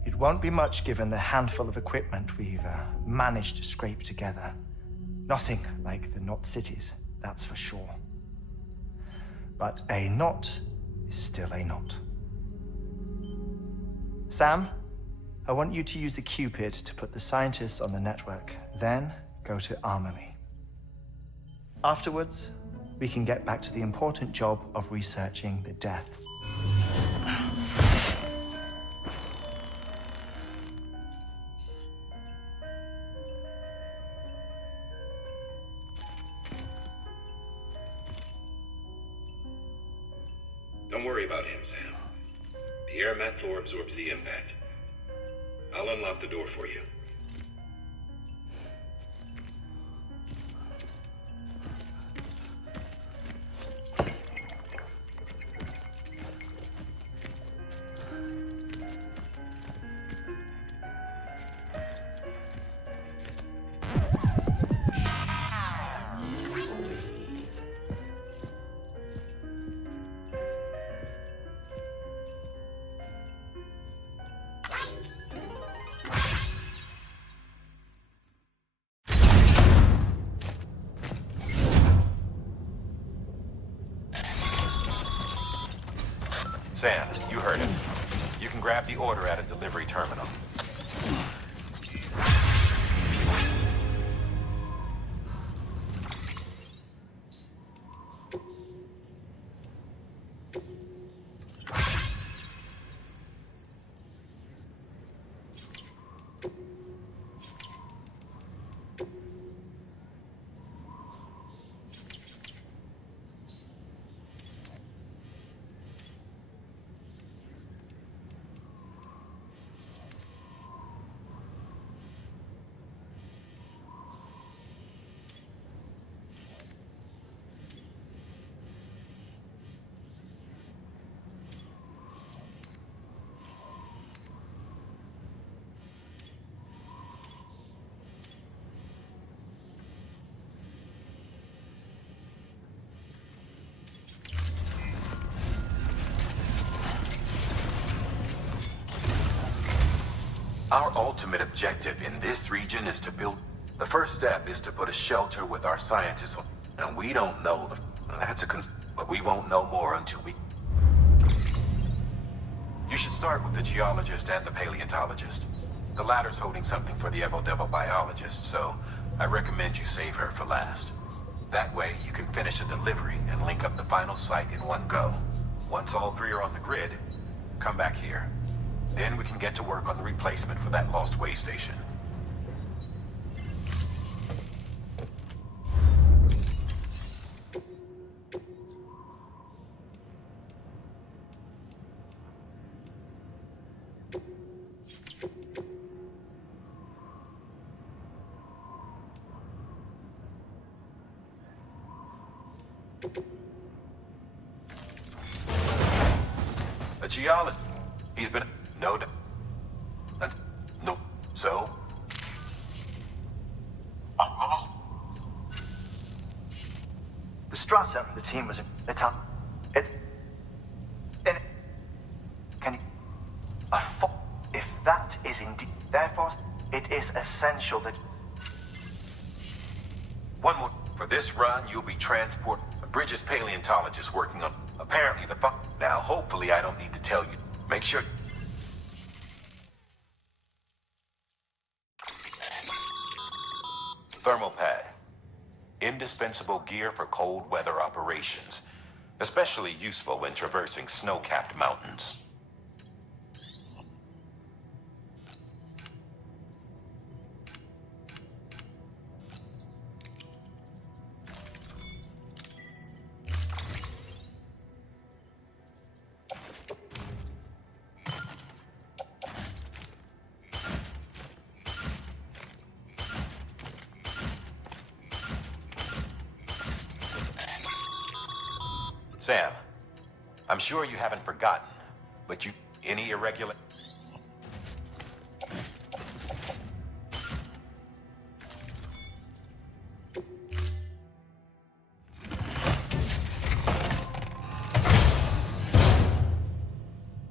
It won't be much given the handful of equipment we've managed to scrape together. Nothing like the knot cities, that's for sure. But a knot is still a knot. Sam, I want you to use the Cupid to put the scientists on the network, then go to Amelie. Afterwards, we can get back to the important job of researching the deaths. Don't worry about him, Sam. The air mat floor absorbs the impact. I'll unlock the door for you. Sam, you heard it. You can grab the order at a delivery terminal. Our ultimate objective in this region is to build... The first step is to put a shelter with our scientists on. And we don't know the... But we won't know more until we... You should start with the geologist and the paleontologist. The latter's holding something for the Evo-Devo biologist, so I recommend you save her for last. That way, you can finish the delivery and link up the final site in one go. Once all three are on the grid, come back here. Then we can get to work on the replacement for that lost way station. A geologist. He's been... No... No. So? The stratum the team was in... It's up. It's... In... Can you... If that is indeed... Therefore, it is essential that... One more. For this run, you'll be transport... Bridges paleontologist working on... Apparently the... Now, hopefully I don't need to tell you. Make sure... Thermal pad. Indispensable gear for cold weather operations. Especially useful when traversing snow-capped mountains. Sam, I'm sure you haven't forgotten, but any irregular...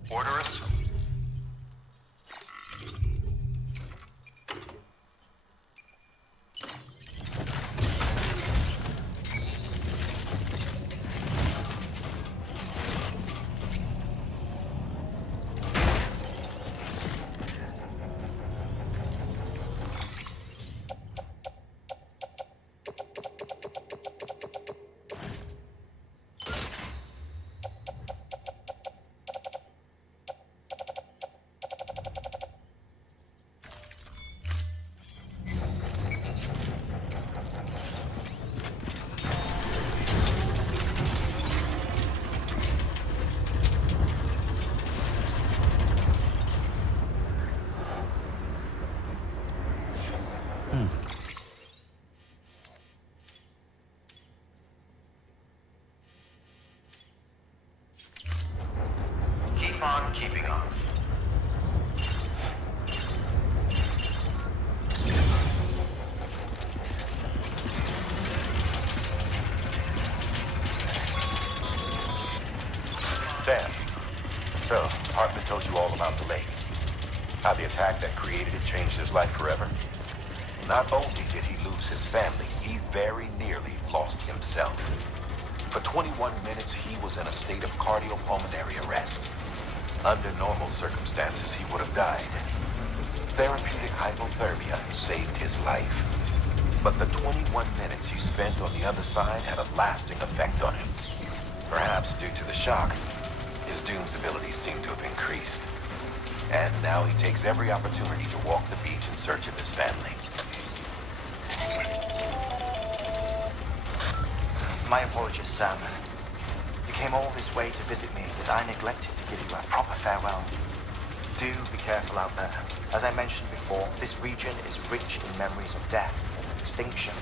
Order us? Keep on keeping on. Sam, so, Hartman told you all about the lake. How the attack that created it changed his life forever. Not only did he lose his family, he very nearly lost himself. For 21 minutes, he was in a state of cardiopulmonary arrest. Under normal circumstances, he would have died. Therapeutic hypothermia saved his life. But the 21 minutes he spent on the other side had a lasting effect on him. Perhaps due to the shock, his Doom's abilities seem to have increased. And now he takes every opportunity to walk the beach in search of his family. My apologies, Sam. You came all this way to visit me, but I neglected to give you a proper farewell. Do be careful out there. As I mentioned before, this region is rich in memories of death and extinction.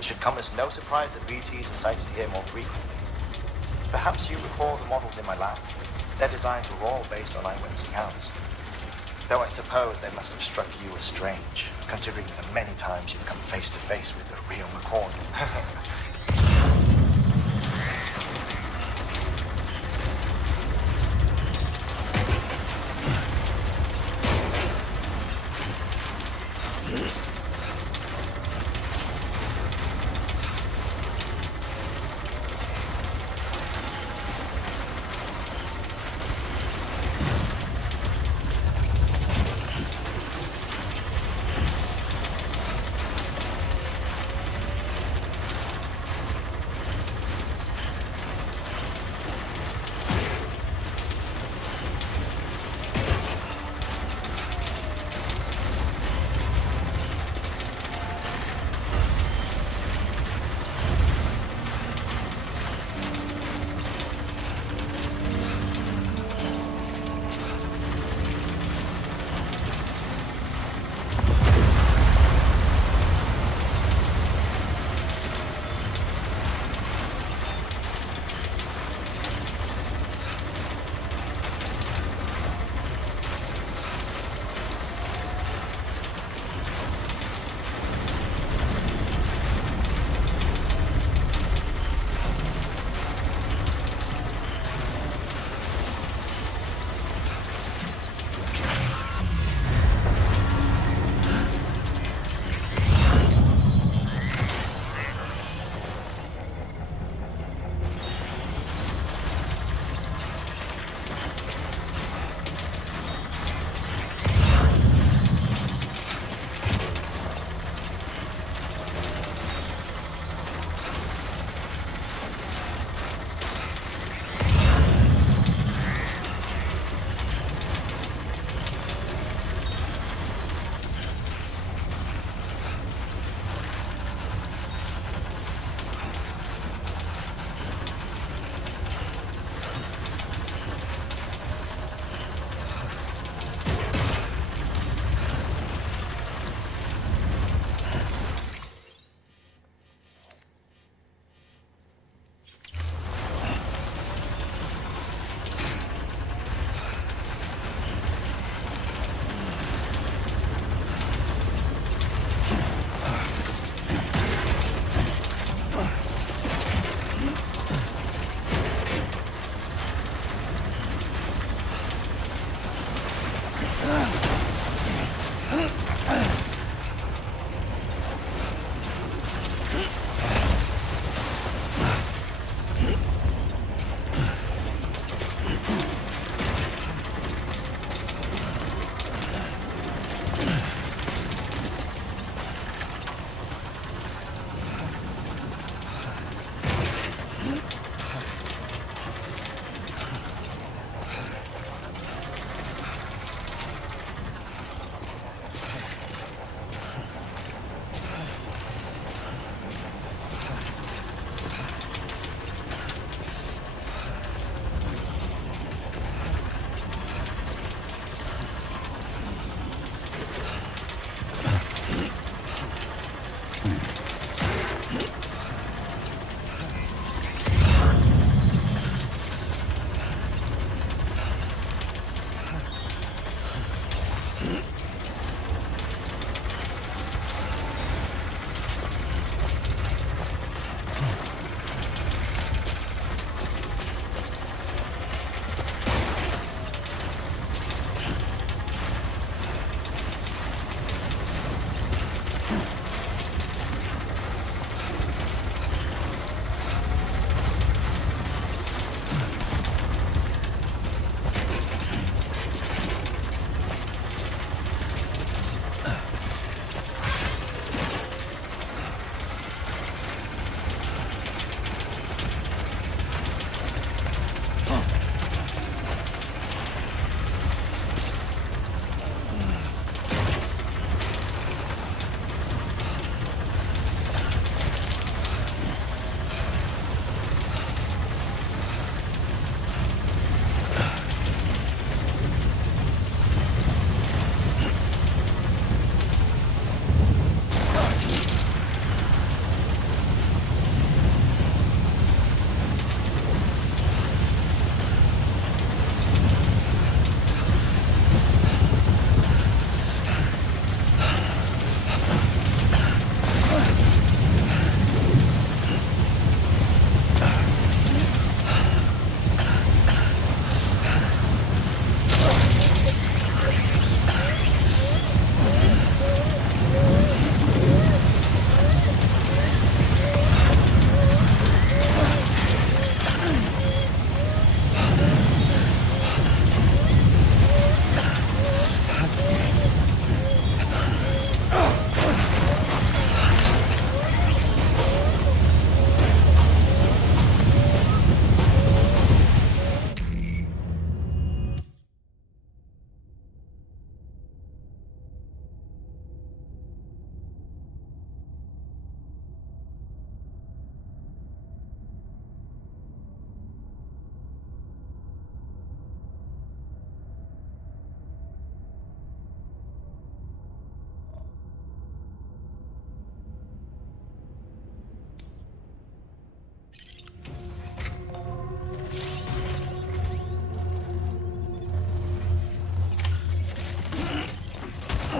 It should come as no surprise that BTs are sighted here more frequently. Perhaps you recall the models in my lab. Their designs were all based on eyewitness accounts. Though I suppose they must have struck you as strange, considering the many times you've come face to face with the real McCoy.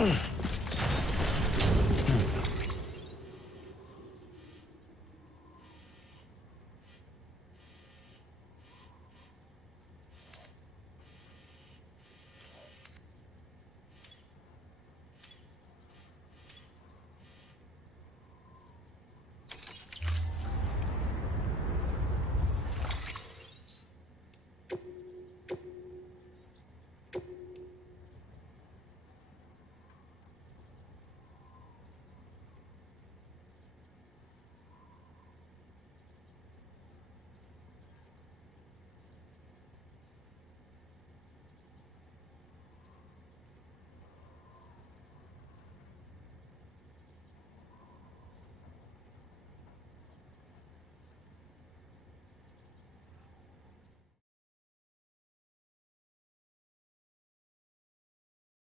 Ugh.